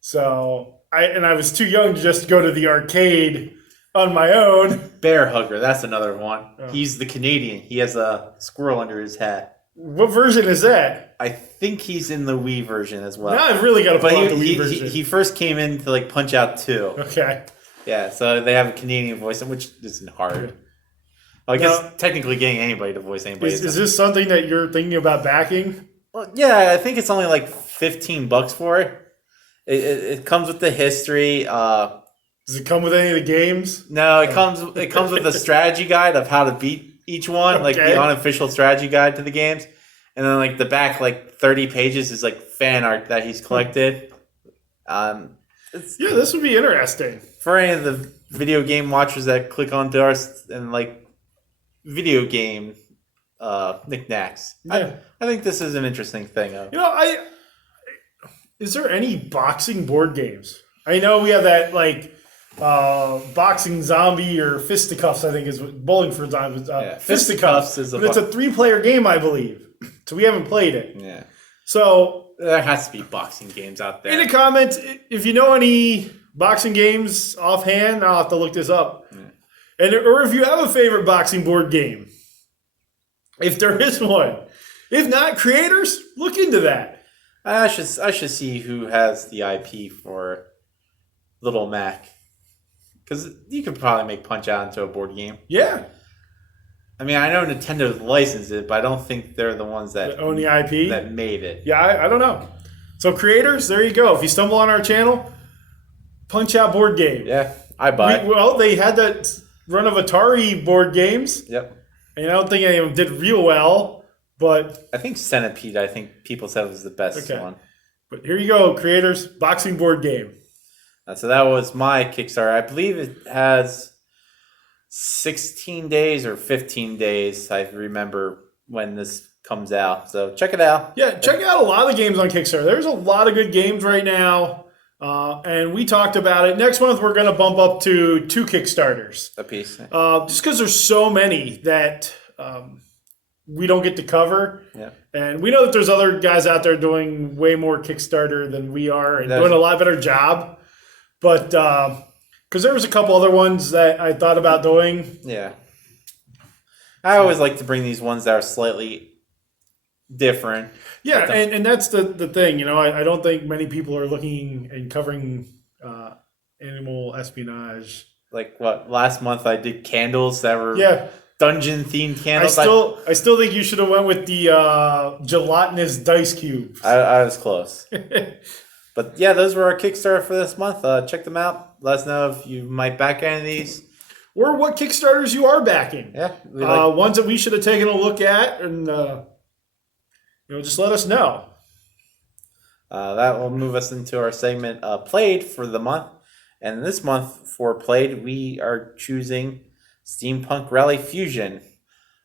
So I was too young to just go to the arcade on my own. Bear Hugger, that's another one. Oh. He's the Canadian. He has a squirrel under his hat. What version is that? I think he's in the Wii version as well. Now I've really got to But pull out the Wii version. he first came in to like Punch Out 2. Okay. Yeah, so they have a Canadian voice, which isn't hard. Well, I guess technically getting anybody to voice anybody. Is this something that you're thinking about backing? Well, yeah, I think it's only like $15 for it. It comes with the history. Does it come with any of the games? No, it comes with the strategy guide of how to beat each one, like the unofficial strategy guide to the games, and then like the back like 30 pages is like fan art that he's collected. This would be interesting for any of the video game watchers that click on us and like video game knickknacks. Yeah. I think this is an interesting thing. Is there any boxing board games? I know we have that like boxing zombie or fisticuffs. I think is what bowling for zombies. Fisticuffs is it's a 3-player game, I believe. So we haven't played it. Yeah. So there has to be boxing games out there. In the comments, if you know any boxing games offhand, I'll have to look this up. Yeah. Or if you have a favorite boxing board game, if there is one. If not, creators, look into that. I should see who has the IP for Little Mac. Because you could probably make Punch Out into a board game. Yeah. I mean, I know Nintendo's licensed it, but I don't think they're the ones that own the IP that made it. Yeah, I don't know. So creators, there you go. If you stumble on our channel, Punch Out board game. Yeah, I buy it. Well, they had that run of Atari board games. Yep. And I don't think any of them did real well, but I think Centipede. I think people said was the best one. But here you go, creators, boxing board game. So that was my Kickstarter. I believe it has 16 days or 15 days. I remember when this comes out. So check it out. Yeah, check out a lot of the games on Kickstarter. There's a lot of good games right now. And we talked about it. Next month, we're going to bump up to 2 Kickstarters. A piece. Just because there's so many that we don't get to cover. Yeah. And we know that there's other guys out there doing way more Kickstarter than we are and doing a lot better job. But because there was a couple other ones that I thought about doing. Yeah. I always like to bring these ones that are slightly different. Yeah, and that's the thing. I don't think many people are looking and covering animal espionage. Like what last month I did candles that were Yeah, dungeon themed I candles. still think you should have went with the gelatinous dice cubes. I was close. But yeah, those were our Kickstarter for this month. Check them out. Let us know if you might back any of these. Or what Kickstarters you are backing. Yeah. Ones that we should have taken a look at, and just let us know. That will move us into our segment Played for the month. And this month for Played, we are choosing Steampunk Rally Fusion,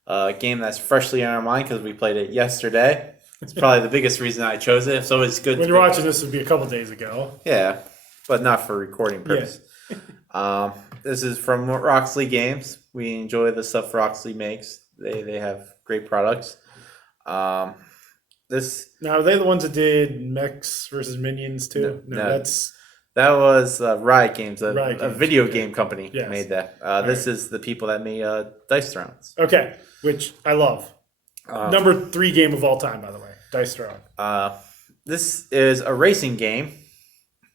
a game that's freshly on our mind because we played it yesterday. It's probably the biggest reason I chose it. So it's good. When you're watching this, would be a couple days ago. Yeah, but not for recording purpose. Yeah. This is from Roxley Games. We enjoy the stuff Roxley makes. They have great products. Now, are they the ones that did Mechs versus Minions too? No, that was Riot Games, a video game company yes. made that. This is the people that made Dice Thrones. Okay, which I love. Number 3 game of all time, by the way. Dice Throne. This is a racing game,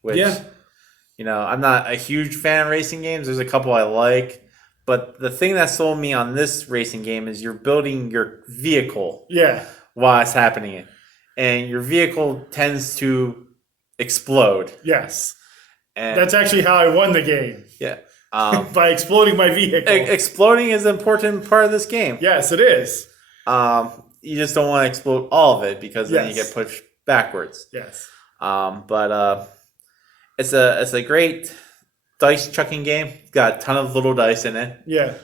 which I'm not a huge fan of racing games. There's a couple I like, but the thing that sold me on this racing game is you're building your vehicle. Yeah. While it's happening, and your vehicle tends to explode. Yes. And that's actually how I won the game. Yeah. By exploding my vehicle. Exploding is an important part of this game. Yes, it is. You just don't want to explode all of it because then you get pushed backwards. Yes. But it's a great dice chucking game. It's got a ton of little dice in it. Yeah.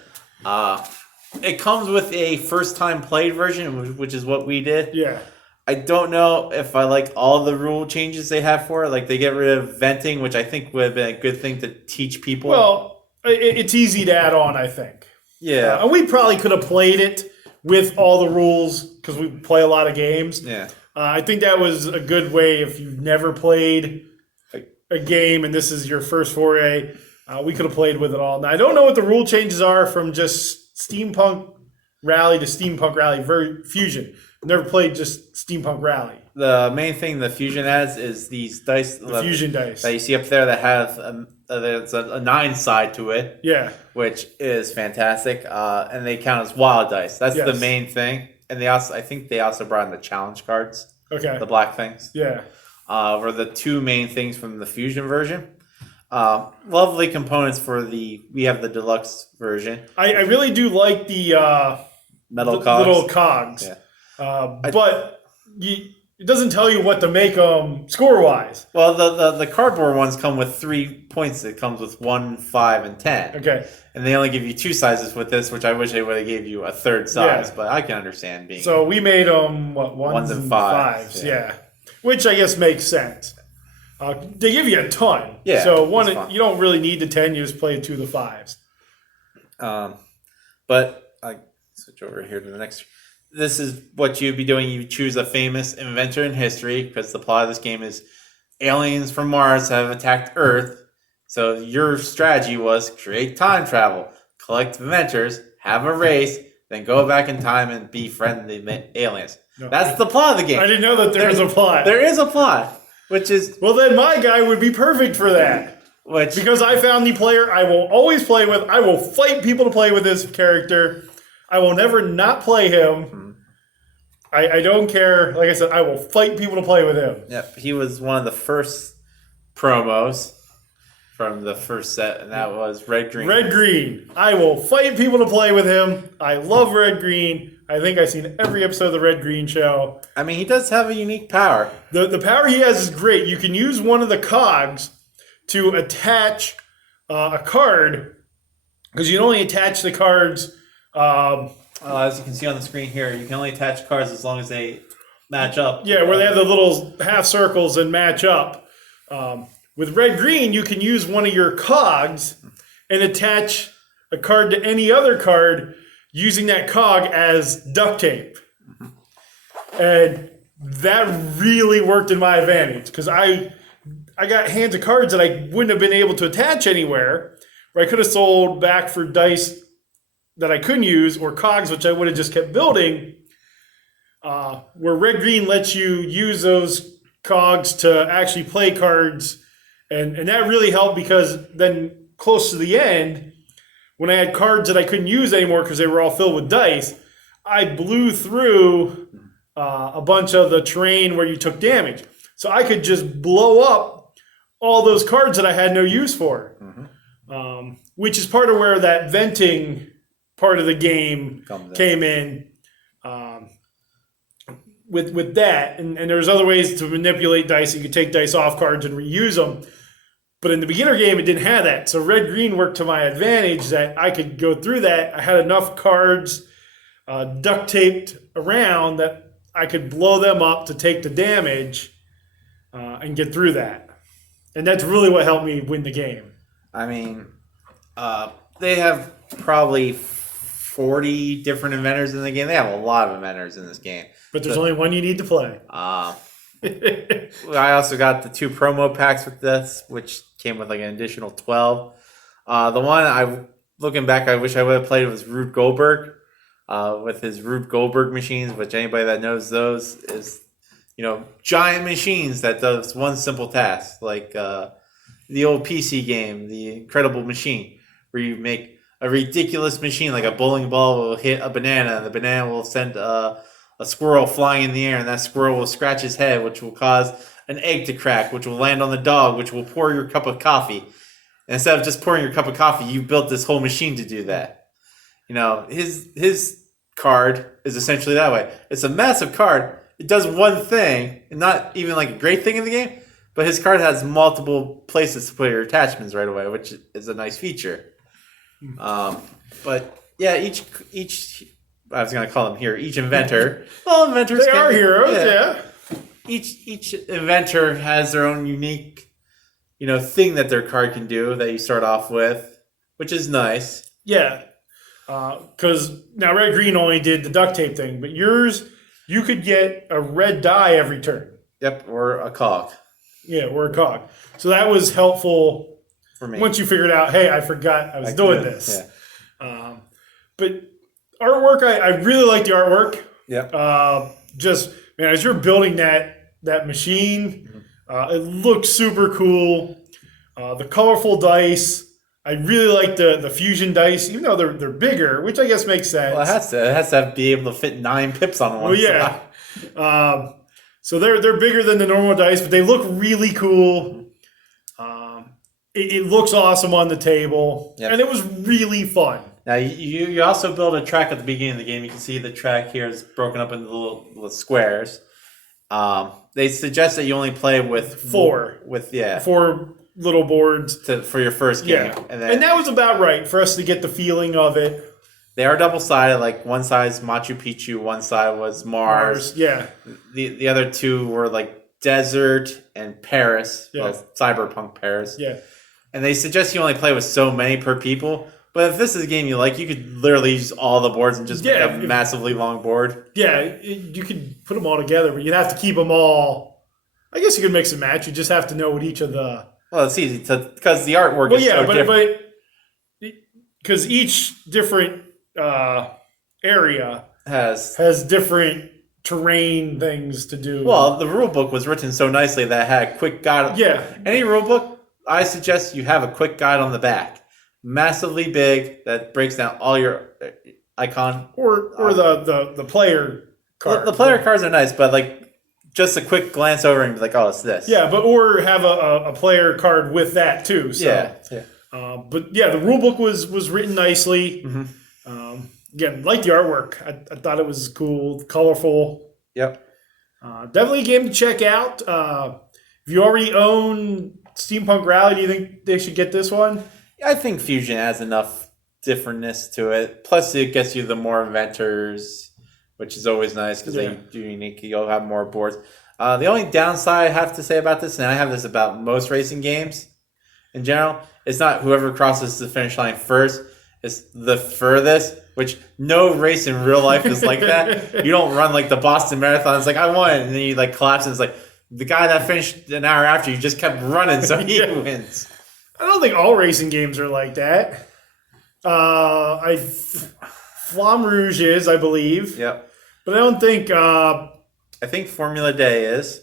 It comes with a first time played version, which is what we did. Yeah. I don't know if I like all the rule changes they have for it. Like they get rid of venting, which I think would have been a good thing to teach people. Well, it's easy to add on, I think. Yeah. And we probably could have played it with all the rules because we play a lot of games. Yeah. I think that was a good way if you've never played a game and this is your first foray. We could have played with it all. Now, I don't know what the rule changes are from just Steampunk Rally to Steampunk Rally Fusion. I've never played just Steampunk Rally. The main thing the Fusion has is these dice. The Fusion dice. That you see up there that have there's a 9 side to it. Yeah. Which is fantastic. And they count as wild dice. That's the main thing. And I think they also brought in the challenge cards. Okay. The black things. Yeah. Were the 2 main things from the Fusion version. Lovely components we have the deluxe version. I really do like the metal cogs. Little cogs. Yeah. But it doesn't tell you what to make them score-wise. Well, the cardboard ones come with 3 points. It comes with 1, 5, and 10. Okay. And they only give you 2 sizes with this, which I wish they would have gave you a 3rd size. Yeah. But I can understand being. So we made them ones and fives. Yeah. Which I guess makes sense. They give you a ton. Yeah. So you don't really need the 10. You just play 2 of the 5s. But I switch over here to the next. This is what you'd be doing. You choose a famous inventor in history because the plot of this game is aliens from Mars have attacked Earth. So your strategy was create time travel, collect inventors, have a race, then go back in time and befriend the aliens. No. That's the plot of the game. I didn't know that there was a plot. There is a plot, which is... Well, then my guy would be perfect for that. Because I found the player I will always play with. I will fight people to play with this character. I will never not play him. Mm-hmm. I don't care. Like I said, I will fight people to play with him. Yep, he was one of the first promos from the first set, and that was Red Green. Red Green. I will fight people to play with him. I love Red Green. I think I've seen every episode of the Red Green show. I mean, he does have a unique power. The power he has is great. You can use one of the cogs to attach a card, because you can only attach the cards... as you can see on the screen here, you can only attach cards as long as they match up. Yeah, where they have the little half circles and match up. With Red Green, you can use one of your cogs and attach a card to any other card using that cog as duct tape. And that really worked in my advantage because I got hands of cards that I wouldn't have been able to attach anywhere, where I could have sold back for dice that I couldn't use, or cogs, which I would have just kept building, where red green lets you use those cogs to actually play cards. And that really helped because then close to the end, when I had cards that I couldn't use anymore because they were all filled with dice, I blew through a bunch of the terrain where you took damage. So I could just blow up all those cards that I had no use for, which is part of where that venting part of the game came in with that. And there's other ways to manipulate dice. You could take dice off cards and reuse them. But in the beginner game, it didn't have that. So red-green worked to my advantage that I could go through that. I had enough cards duct taped around that I could blow them up to take the damage and get through that. And that's really what helped me win the game. I mean, they have probably 40 different inventors in the game. They have a lot of inventors in this game. But there's only one you need to play. I also got the 2 promo packs with this, which came with like an additional 12. The one looking back, I wish I would have played was Rube Goldberg with his Rube Goldberg machines, which anybody that knows those is, giant machines that does one simple task, like the old PC game, The Incredible Machine, where you make a ridiculous machine like a bowling ball will hit a banana, and the banana will send a squirrel flying in the air, and that squirrel will scratch his head, which will cause an egg to crack, which will land on the dog, which will pour your cup of coffee. And instead of just pouring your cup of coffee, you built this whole machine to do that. His card is essentially that way. It's a massive card. It does one thing, and not even like a great thing in the game, but his card has multiple places to put your attachments right away, which is a nice feature. But yeah, each I was going to call them here, each inventor. Well, inventors they are heroes, yeah. Each inventor has their own unique, thing that their card can do that you start off with, which is nice. Yeah, because now red green only did the duct tape thing, but yours, you could get a red die every turn. Yep, or a cog. Yeah, or a cog. So that was helpful for me. Once you figured out, hey, I forgot I was doing this. Yeah. But artwork, I really like the artwork. Yeah. As you're building that machine, it looks super cool. The colorful dice, I really like the fusion dice, even though they're bigger, which I guess makes sense. Well, it has to be able to fit 9 pips on one side. So they're bigger than the normal dice, but they look really cool. It looks awesome on the table, and it was really fun. Now, you also build a track at the beginning of the game. You can see the track here is broken up into little squares. They suggest that you only play with 4 little boards for your first game. Yeah, and that was about right for us to get the feeling of it. They are double-sided. Like one side is Machu Picchu, one side was Mars. Yeah. The other 2 were like desert and Paris. Yeah. Well, cyberpunk Paris. Yeah. And they suggest you only play with so many per people. But if this is a game you like, you could literally use all the boards and just make a massively long board. Yeah, you could put them all together, but you'd have to keep them all. I guess you could mix and match. You just have to know what each of the. Well, it's easy because the artwork is so different. But because each different area has different terrain things to do. Well, the rule book was written so nicely that it had a quick guide. Yeah. Any rule book, I suggest you have a quick guide on the back. Massively big that breaks down all your icon or the player card. The player cards are nice, but like just a quick glance over and be like, oh, it's this. Yeah, or have a player card with that too. So. Yeah. But yeah, the rule book was written nicely. Mm-hmm. Again, like the artwork, I thought it was cool, colorful. Yep. Definitely a game to check out. If you already own Steampunk Rally, do you think they should get this one? I think Fusion adds enough differentness to it. Plus, it gets you the more inventors, which is always nice because they do unique. You'll have more boards. The only downside I have to say about this, and I have this about most racing games in general, it's not whoever crosses the finish line first. It's the furthest, which no race in real life is like that. You don't run like the Boston Marathon. It's like, I won. And then you like collapse and it's like, the guy that finished an hour after you just kept running, so he wins. I don't think all racing games are like that. Flamme Rouge is, I believe. Yep. But I don't think. I think Formula Day is.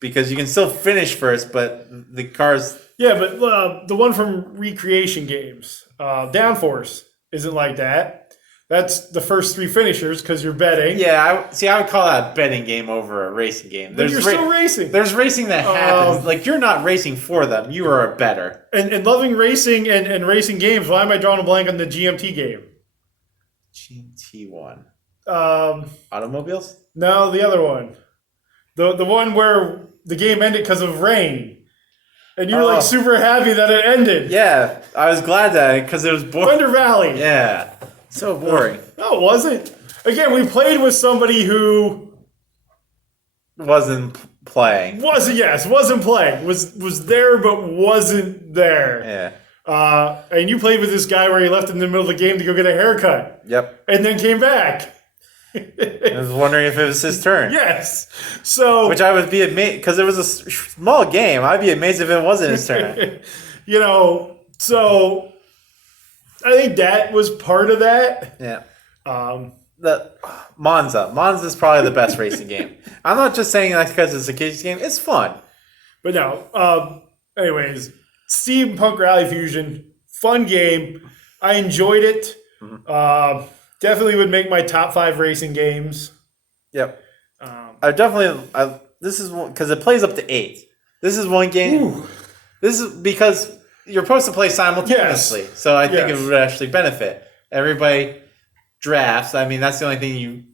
Because you can still finish first, but the cars... Yeah, but the one from Recreation Games, Downforce, isn't like that. That's the first three finishers because you're betting. Yeah, I would call that a betting game over a racing game. But you're still racing. There's racing that happens. Like, you're not racing for them. You are a bettor. And loving racing and racing games, why am I drawing a blank on the GMT game? GMT one. Automobiles? No, the other one. The one where the game ended because of rain. And you were like super happy that it ended. Yeah, I was glad that because it was boring. Thunder Valley. Yeah. So boring. No, it wasn't. Again, we played with somebody who wasn't playing. Wasn't playing. Was there but wasn't there. Yeah. And you played with this guy where he left in the middle of the game to go get a haircut. Yep. And then came back. I was wondering if it was his turn. Yes. So, which I would be amazed because it was a small game. I'd be amazed if it wasn't his turn. So I think that was part of that. Yeah. The Monza's probably the best racing game. I'm not just saying that because it's a kids game. It's fun. But no. Anyways, Steampunk Rally Fusion, fun game. I enjoyed it. Mm-hmm. Definitely would make my top 5 racing games. Yep. This is because it plays up to 8. This is one game. Ooh. This is because you're supposed to play simultaneously. Yes. So I think it would actually benefit. Everybody drafts. I mean, that's the only thing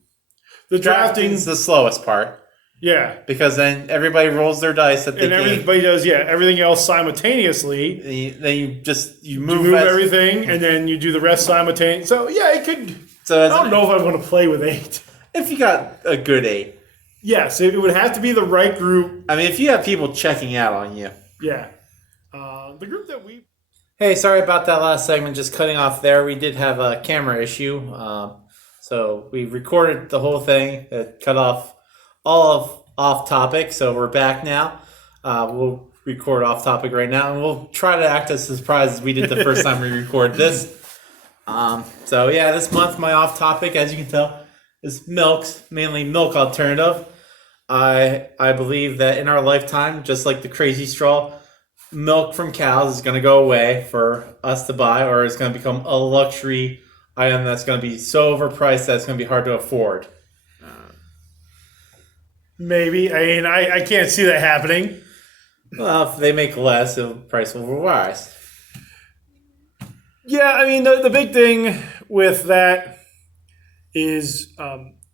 the drafting is the slowest part. Yeah. Because then everybody rolls their dice at the game. And everybody does, everything else simultaneously. Then you move everything, and then you do the rest simultaneously. So, yeah, it could... So I don't know if I want to play with 8. If you got a good 8. Yes, it would have to be the right group. I mean, if you have people checking out on you. Yeah. The group that we... Hey, sorry about that last segment, just cutting off there. We did have a camera issue. So we recorded the whole thing. It cut off off topic, so we're back now. We'll record off topic right now, and we'll try to act as surprised as we did the first time we recorded this. So yeah, this month my off topic, as you can tell, is milks, mainly milk alternative. I believe that in our lifetime, just like the crazy straw, milk from cows is going to go away for us to buy, or it's going to become a luxury item that's going to be so overpriced that it's going to be hard to afford. Maybe. I mean, I can't see that happening. Well, if they make less, the price will rise. Yeah, I mean, the big thing with that is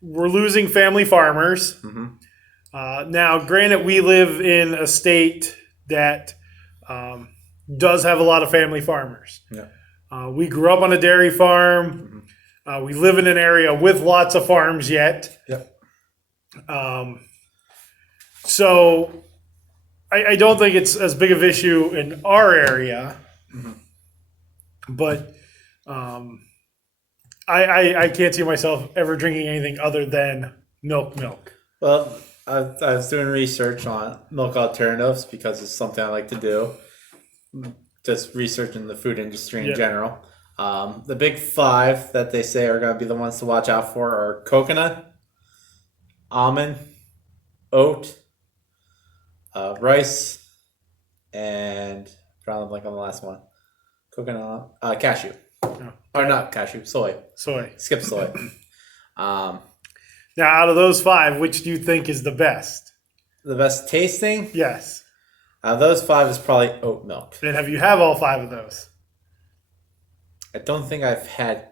we're losing family farmers. Mm-hmm. Now, granted, we live in a state that does have a lot of family farmers. Yeah. We grew up on a dairy farm. Mm-hmm. We live in an area with lots of farms yet. Yep. So I don't think it's as big of an issue in our area. Mm-hmm. But I can't see myself ever drinking anything other than milk. Well, I was doing research on milk alternatives because it's something I like to do. Just researching the food industry in general. The big 5 that they say are going to be the ones to watch out for are coconut, almond, oat, rice, and drawing a blank on the last one. Coconut, cashew. Oh. Or not cashew, soy. Skip soy. Now, out of those 5, which do you think is the best? The best tasting? Yes. Out of those 5 is probably oat milk. And have you had all 5 of those? I don't think I've had...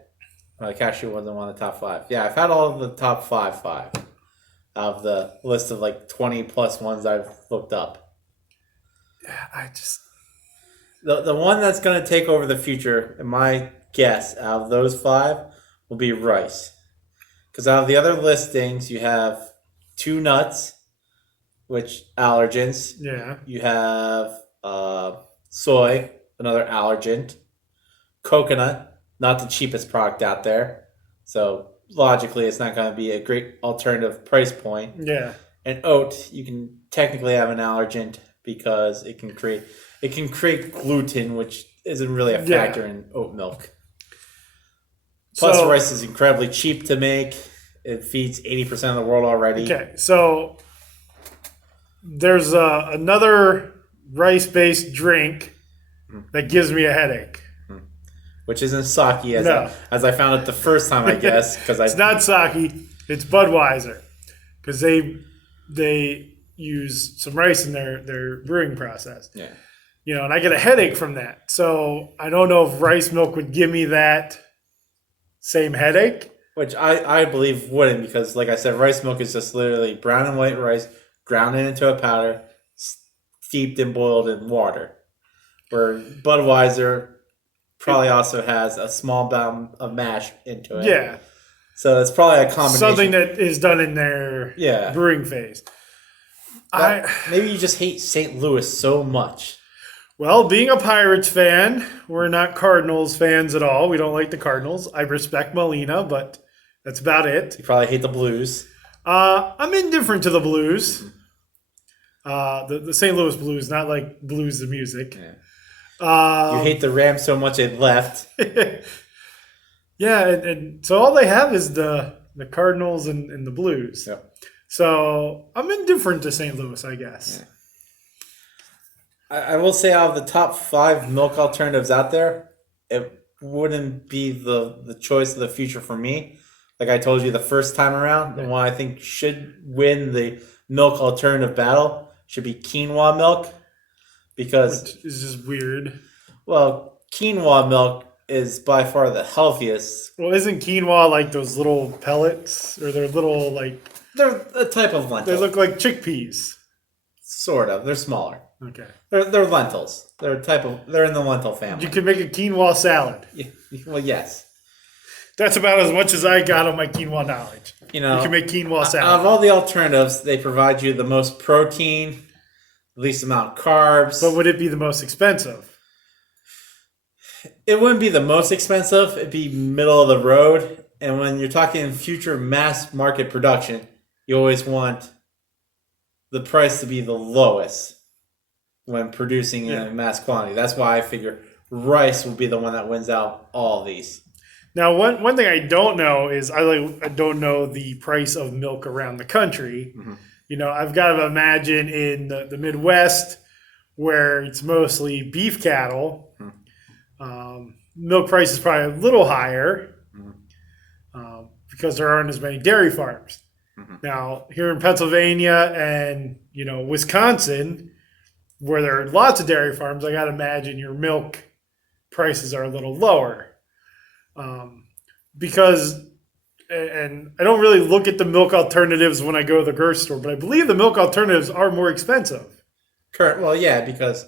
cashew wasn't one of the top 5. Yeah, I've had all of the top 5 of the list of like 20 plus ones I've looked up. Yeah, The one that's going to take over the future, in my guess, out of those 5, will be rice. Because out of the other listings, you have 2 nuts, which allergens. Yeah. You have soy, another allergen. Coconut, not the cheapest product out there. So logically, it's not going to be a great alternative price point. Yeah. And oat, you can technically have an allergen because it can create... it can create gluten, which isn't really a factor in oat milk. Plus, rice is incredibly cheap to make. It feeds 80% of the world already. Okay, so there's another rice-based drink that gives me a headache. Which isn't sake, as I found it the first time, I guess. It's not sake. It's Budweiser. Because they use some rice in their brewing process. Yeah. And I get a headache from that. So I don't know if rice milk would give me that same headache. Which I believe wouldn't, because like I said, rice milk is just literally brown and white rice ground into a powder, steeped and boiled in water. Where Budweiser probably also has a small amount of mash into it. Yeah. So it's probably a combination. Something that is done in their brewing phase. Maybe you just hate St. Louis so much. Well, being a Pirates fan, we're not Cardinals fans at all. We don't like the Cardinals. I respect Molina, but that's about it. You probably hate the Blues. I'm indifferent to the Blues. The St. Louis Blues, not like blues the music. Yeah. You hate the Rams so much they left. Yeah, and so all they have is the Cardinals and the Blues. Yep. So I'm indifferent to St. Louis, I guess. Yeah. I will say out of the top 5 milk alternatives out there, it wouldn't be the choice of the future for me. Like I told you the first time around, the one I think should win the milk alternative battle should be quinoa milk. Because which is just weird. Well, quinoa milk is by far the healthiest. Well, isn't quinoa like those little pellets? Or they're little like... They're a type of lentil. They look like chickpeas. Sort of. They're smaller. Okay. They're lentils. They're in the lentil family. You can make a quinoa salad. Yeah, well, yes. That's about as much as I got on my quinoa knowledge. You can make quinoa salad. Out of all the alternatives, they provide you the most protein, the least amount of carbs. But would it be the most expensive? It wouldn't be the most expensive. It'd be middle of the road. And when you're talking future mass market production, you always want the price to be the lowest when producing in mass quantity. That's why I figure rice will be the one that wins out all these. Now, one thing I don't know is I don't know the price of milk around the country. Mm-hmm. I've got to imagine in the Midwest where it's mostly beef cattle, milk price is probably a little higher because there aren't as many dairy farms. Mm-hmm. Now, here in Pennsylvania and Wisconsin, where there are lots of dairy farms, I got to imagine your milk prices are a little lower. Because, and I don't really look at the milk alternatives when I go to the grocery store, but I believe the milk alternatives are more expensive. Correct. Well, yeah, because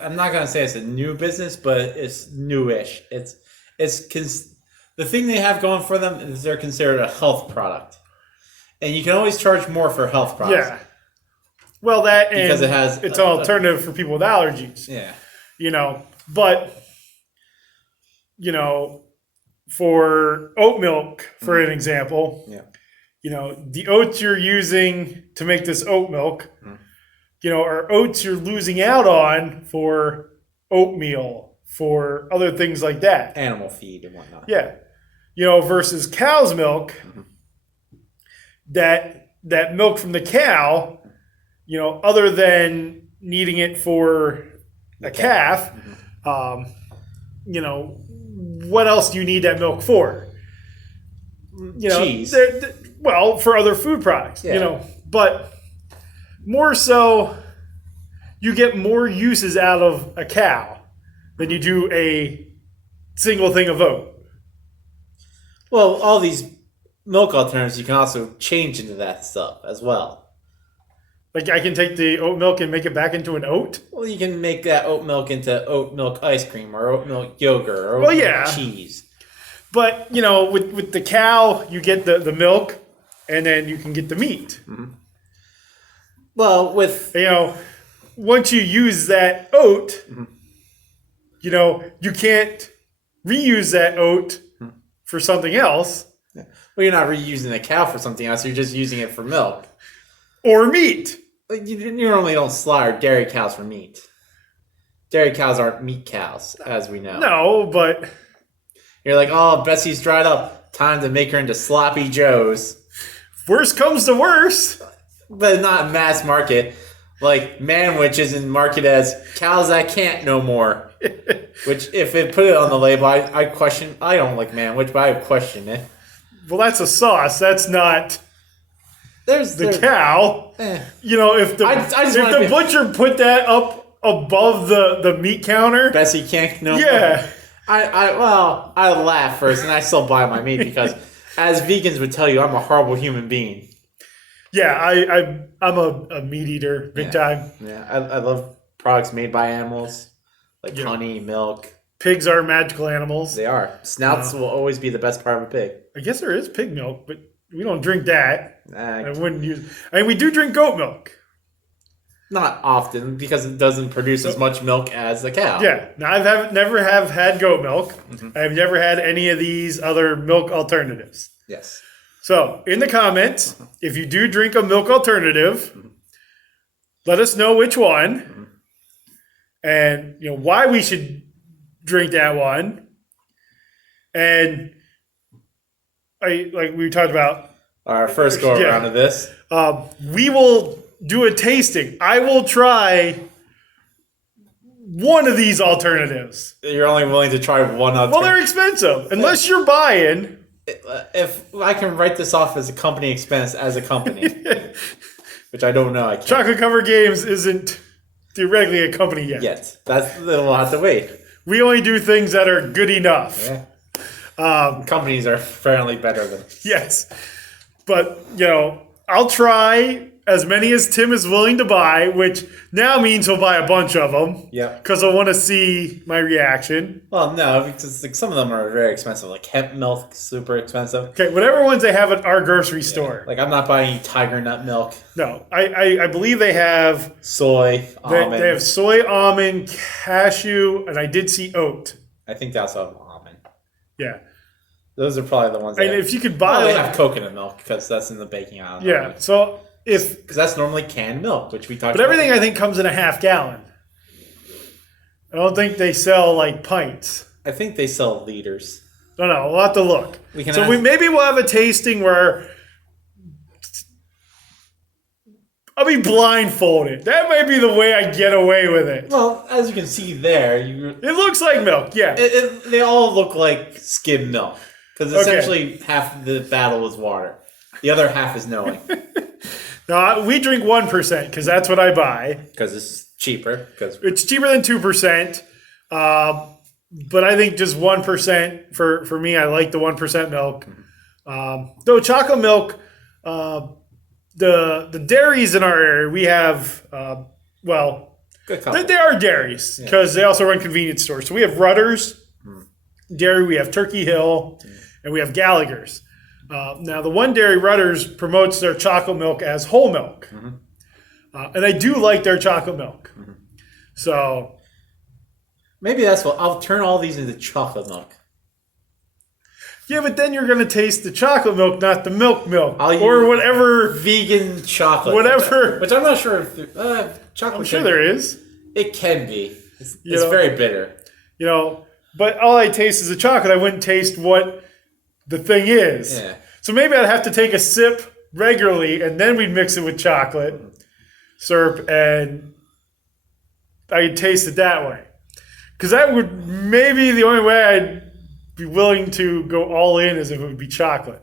I'm not going to say it's a new business, but it's newish. The thing they have going for them is they're considered a health product. And you can always charge more for health products. Yeah. Well, because it's an alternative for people with allergies. Yeah. But for oat milk, for an example, the oats you're using to make this oat milk, are oats you're losing out on for oatmeal, for other things like that. Animal feed and whatnot. Yeah. Versus cow's milk, that milk from the cow, other than needing it for a calf, what else do you need that milk for? Cheese. For other food products, but more so, you get more uses out of a cow than you do a single thing of oat. Well, all these milk alternatives you can also change into that stuff as well. Like I can take the oat milk and make it back into an oat? Well, you can make that oat milk into oat milk ice cream or oat milk yogurt or oat milk cheese. But, with the cow, you get the milk and then you can get the meat. Mm-hmm. Well, once you use that oat, you can't reuse that oat for something else. Yeah. Well, you're not reusing the cow for something else. You're just using it for milk. Or meat. You normally don't slaughter dairy cows for meat. dairy cows aren't meat cows, as we know. No, but You're like, oh, Bessie's dried up. Time to make her into sloppy joes. worst comes to worst. But not mass market. Like, Manwich isn't marketed as cows that can't no more. Which, if it put it on the label, I question. I don't like Manwich, but I question it. Well, that's a sauce. That's not There's the cow. You know, if the just if wanna the butcher put that up above the meat counter, Bessie can't no more. yeah. I laugh first, and I still buy my meat because, as vegans would tell you, I'm a horrible human being. Yeah, I'm a meat eater, big time. Yeah, I love products made by animals, like Yeah. honey, milk. Pigs are magical animals. They are. Snouts will always be the best part of a pig. I guess there is pig milk, but we don't drink that. I Uh, wouldn't use. I mean, we do drink goat milk. not often, because it doesn't produce as much milk as the cow. Yeah. Now never have had goat milk. I've never had any of these other milk alternatives. Yes. So, in the comments, if you do drink a milk alternative, let us know which one and why we should drink that one. And like we talked about, Our first go around of this. we will do a tasting. I will try one of these alternatives. You're only willing to try one Well, alternative. they're expensive. Unless you're buying. If I can write this off as a company expense as a company, which I don't know, I can't Chocolate Cover Games isn't theoretically a company yet. yet. We'll have to wait. We only do things that are good enough. Yeah. Companies are fairly better than. Yes. But, I'll try as many as Tim is willing to buy, which now means he'll buy a bunch of them. Yep. Because I want to see my reaction. Well, no, because some of them are very expensive. Like hemp milk, super expensive. Okay, whatever ones they have at our grocery store. Like I'm not buying any tiger nut milk. No, I believe they have Soy, almond. they have soy, almond, cashew, and I did see oat. I think they also have almond. Yeah. Those are probably the ones. And if you could buy they have coconut milk because that's in the baking aisle. Yeah. So because that's normally canned milk, which we talked but about. everything I think comes in a half gallon. I don't think they sell like pints. I think they sell liters. No, we'll have to look. Maybe we'll have a tasting where I'll be blindfolded. That might be the way I get away with it. Well, as you can see there, It looks like milk, yeah. they all look like skim milk because Okay. essentially half the battle is water, the other half is knowing. No, we drink 1% because that's what I buy. Because it's cheaper. Because It's cheaper than 2%. But I think just 1% for me, I like the 1% milk. Though chocolate milk, the dairies in our area, we have, good company. they are dairies because they also run convenience stores. So we have Rutter's dairy, we have Turkey Hill, and we have Gallagher's. Now, the one dairy, Rutter's, promotes their chocolate milk as whole milk. And I do like their chocolate milk. So Maybe that's what I'll turn all these into chocolate milk. yeah, but then you're going to taste the chocolate milk, not the milk I'll or use whatever. Vegan chocolate. Whatever. Which I'm not sure if chocolate. I'm sure there is. It can be. It's know- very bitter. But all I taste is the chocolate. I wouldn't taste what the thing is. Yeah. So maybe I'd have to take a sip regularly, and then we'd mix it with chocolate syrup, and I'd taste it that way. Because that would maybe the only way I'd be willing to go all in is if it would be chocolate.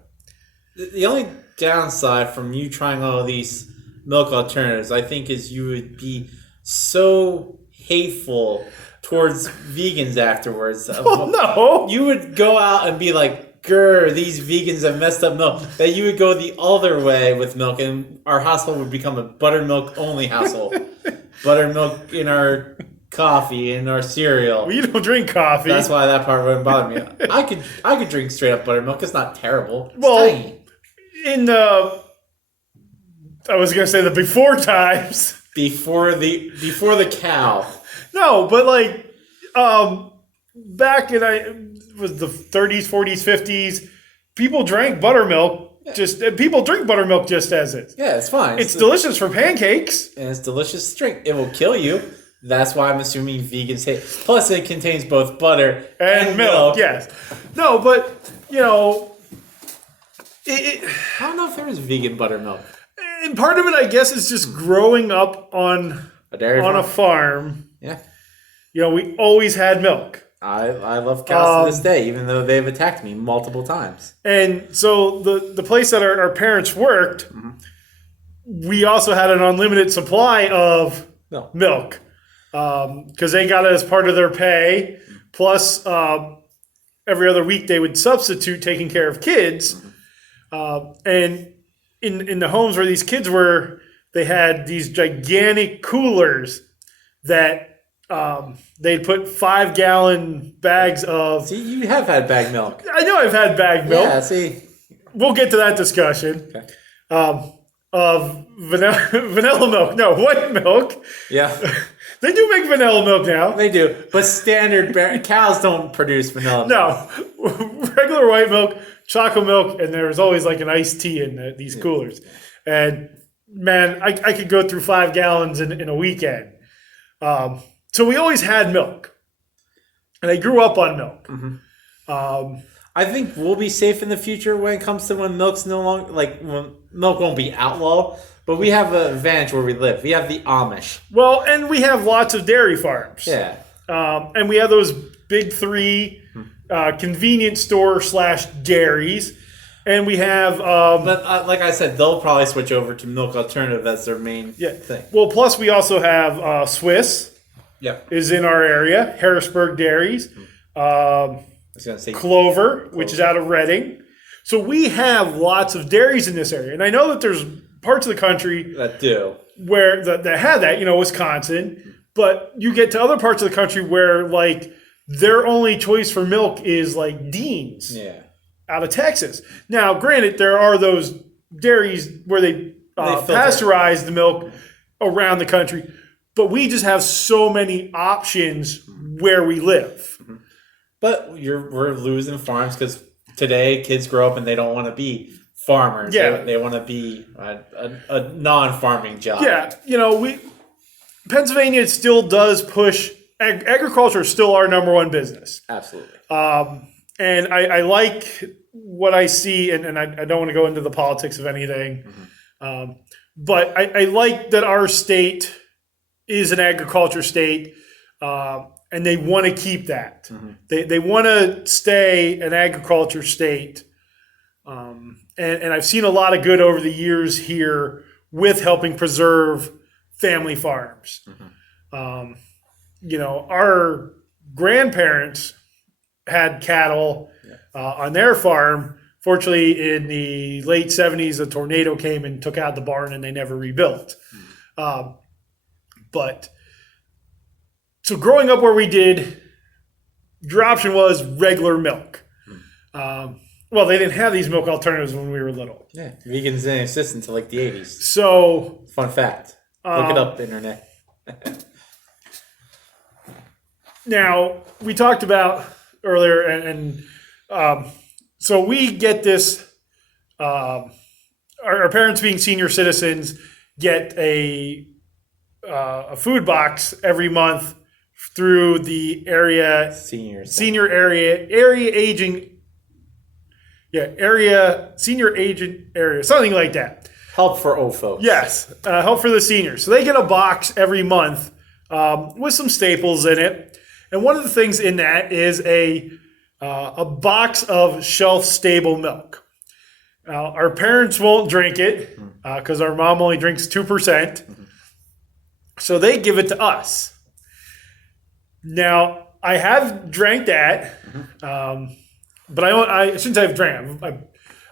The only downside from you trying all of these milk alternatives, I think, is you would be so hateful towards vegans afterwards. Oh, no. You would go out and be like, grr, these vegans have messed up milk. That you would go the other way with milk, and our household would become a buttermilk only household. Buttermilk in our coffee, in our cereal. Well, you don't drink coffee. That's why that part wouldn't bother me. I could drink straight up buttermilk. It's not terrible. It's Well, tiny. in the, I was going to say the before times. Before the cow. No, but like, back in was the 30s, 40s, 50s, people drank buttermilk. People drink buttermilk just as is. Yeah, it's fine. It's delicious for pancakes. and it's delicious drink. It will kill you. That's why I'm assuming vegans hate. Plus, it contains both butter and milk. Yes. No, but I don't know if there is vegan buttermilk. and part of it, I guess, is just growing up on a farm. Yeah. We always had milk. I love cows to this day, even though they've attacked me multiple times. And so the place that our parents worked, we also had an unlimited supply of milk because they got it as part of their pay. Plus, every other week they would substitute taking care of kids. And in the homes where these kids were, they had these gigantic coolers that they'd put 5-gallon bags of. See, you have had bag milk. I know I've had bag milk. Yeah, see. We'll get to that discussion. Okay. Of vanilla milk. No, white milk. Yeah. They do make vanilla milk now. They do. But standard cows don't produce vanilla milk. No. Regular white milk, chocolate milk, and there was always like an iced tea in these coolers. And man, I could go through 5 gallons in a weekend. So we always had milk. And I grew up on milk. I think we'll be safe in the future when it comes to when milk's no longer, when milk won't be outlawed. But we have an advantage where we live. We have the Amish. Well, and we have lots of dairy farms. Yeah. And we have those big 3 convenience store / dairies. And we have... but like I said, they'll probably switch over to milk alternative as their main thing. Well, plus we also have Swiss. Yep. Is in our area. Harrisburg Dairies. I was going to say Clover, which is out of Reading. So we have lots of dairies in this area. And I know that there's parts of the country that do where that have that, Wisconsin. But you get to other parts of the country where their only choice for milk is Dean's out of Texas. Now, granted, there are those dairies where they pasteurize the milk around the country. But we just have so many options where we live. But we're losing farms because today kids grow up and they don't want to be farmers. Yeah. They want to be a non-farming job. Yeah. Pennsylvania still does push agriculture is still our number one business. Absolutely. And I like what I see, and I don't want to go into the politics of anything. But I like that our state is an agriculture state, and they want to keep that. They want to stay an agriculture state. And I've seen a lot of good over the years here with helping preserve family farms. Our grandparents had cattle on their farm. Fortunately, in the late 70s, a tornado came and took out the barn and they never rebuilt. But so growing up where we did, your option was regular milk. Well, they didn't have these milk alternatives when we were little. Yeah, vegans didn't exist until the 80s. So, fun fact. Look it up, internet. Now, we talked about earlier, and so we get this, our parents being senior citizens get a food box every month through the area senior agent area, something like that. Help for old folks. Yes, help for the seniors. So they get a box every month with some staples in it, and one of the things in that is a box of shelf-stable milk. Now, our parents won't drink it because our mom only drinks 2%. So they give it to us. Now, I have drank that, but I shouldn't say I've drank.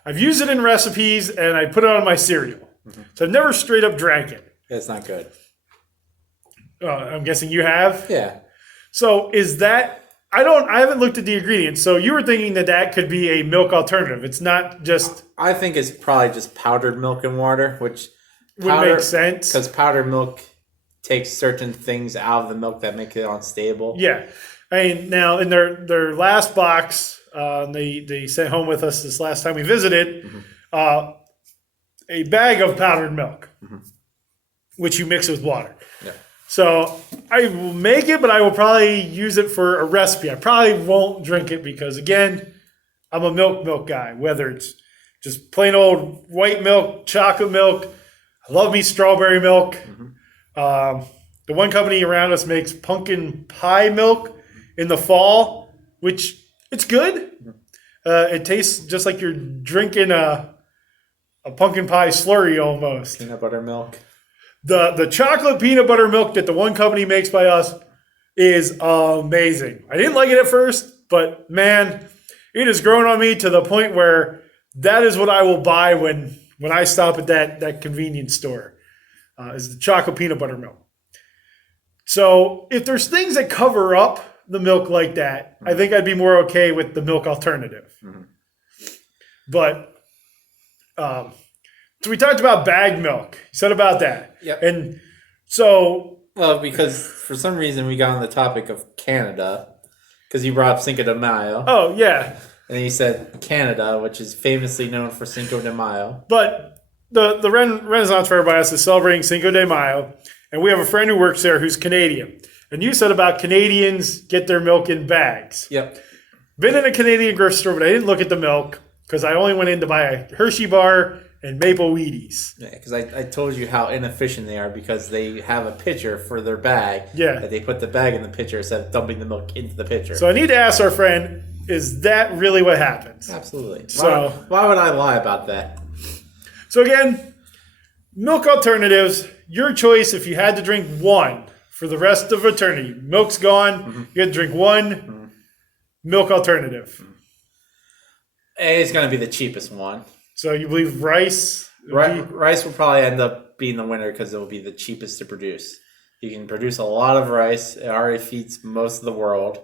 I've used it in recipes, and I put it on my cereal. So I've never straight up drank it. It's not good. I'm guessing you have? Yeah. So is that... I haven't looked at the ingredients. So you were thinking that could be a milk alternative. It's not just... I think it's probably just powdered milk and water, which... would make sense. Because powdered milk takes certain things out of the milk that make it unstable. Yeah. I mean, now in their last box, they sent home with us this last time we visited, a bag of powdered milk, which you mix with water. Yeah. So I will make it, but I will probably use it for a recipe. I probably won't drink it because, again, I'm a milk guy, whether it's just plain old white milk, chocolate milk. I love me strawberry milk. The one company around us makes pumpkin pie milk in the fall, which it's good. It tastes just like you're drinking a pumpkin pie slurry almost. Peanut butter milk. The chocolate peanut butter milk that the one company makes by us is amazing. I didn't like it at first, but man, it has grown on me to the point where that is what I will buy when I stop at that convenience store, is the chocolate peanut butter milk. So if there's things that cover up the milk like that, I think I'd be more okay with the milk alternative. But so we talked about bagged milk. You said about that. Yep. And so... Well, because for some reason we got on the topic of Canada, because you brought up Cinco de Mayo. Oh, yeah. And then you said Canada, which is famously known for Cinco de Mayo. But the Renaissance Fair by us is celebrating Cinco de Mayo, and we have a friend who works there who's Canadian. And you said about Canadians get their milk in bags. Yep. Been in a Canadian grocery store, but I didn't look at the milk because I only went in to buy a Hershey bar and Maple Wheaties. Yeah, because I told you how inefficient they are because they have a pitcher for their bag. Yeah. That they put the bag in the pitcher instead of dumping the milk into the pitcher. So I need to ask our friend, is that really what happens? Absolutely. So why would I lie about that? So again, milk alternatives, your choice if you had to drink one for the rest of eternity. Milk's gone, you had to drink one milk alternative. It's going to be the cheapest one. So you believe rice? Rice will probably end up being the winner because it will be the cheapest to produce. You can produce a lot of rice. It already feeds most of the world.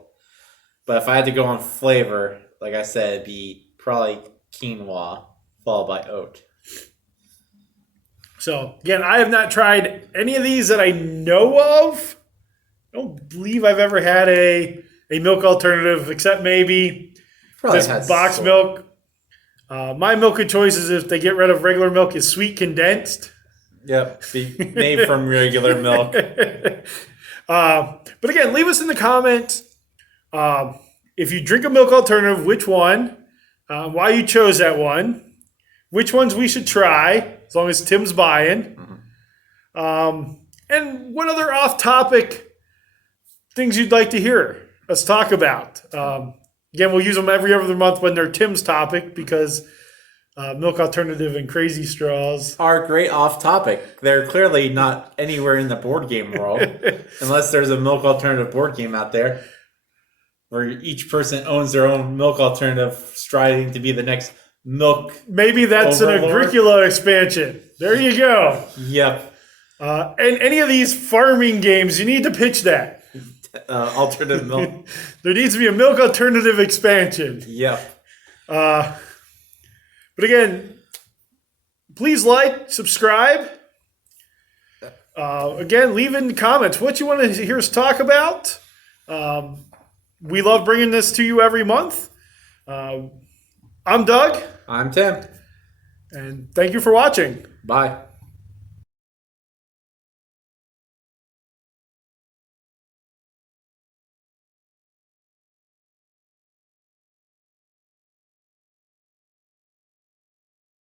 But if I had to go on flavor, like I said, it'd be probably quinoa followed by oat. So again, I have not tried any of these that I know of. I don't believe I've ever had a milk alternative except maybe this box milk. My milk of choice is if they get rid of regular milk is sweet condensed. Yep, made from regular milk. But again, leave us in the comments if you drink a milk alternative, which one, why you chose that one, which ones we should try, as long as Tim's buying, and what other off-topic things you'd like to hear us talk about. Again, we'll use them every other month when they're Tim's topic because milk alternative and crazy straws are great off topic. They're clearly not anywhere in the board game world unless there's a milk alternative board game out there where each person owns their own milk alternative striving to be the next milk. Maybe that's overlord. An Agricola expansion. There you go. Yep. And any of these farming games, you need to pitch that. Alternative milk. There needs to be a milk alternative expansion. Yep. But again, please like, subscribe. Again, leave in the comments what you want to hear us talk about. We love bringing this to you every month. I'm Doug. I'm Tim. And thank you for watching. Bye.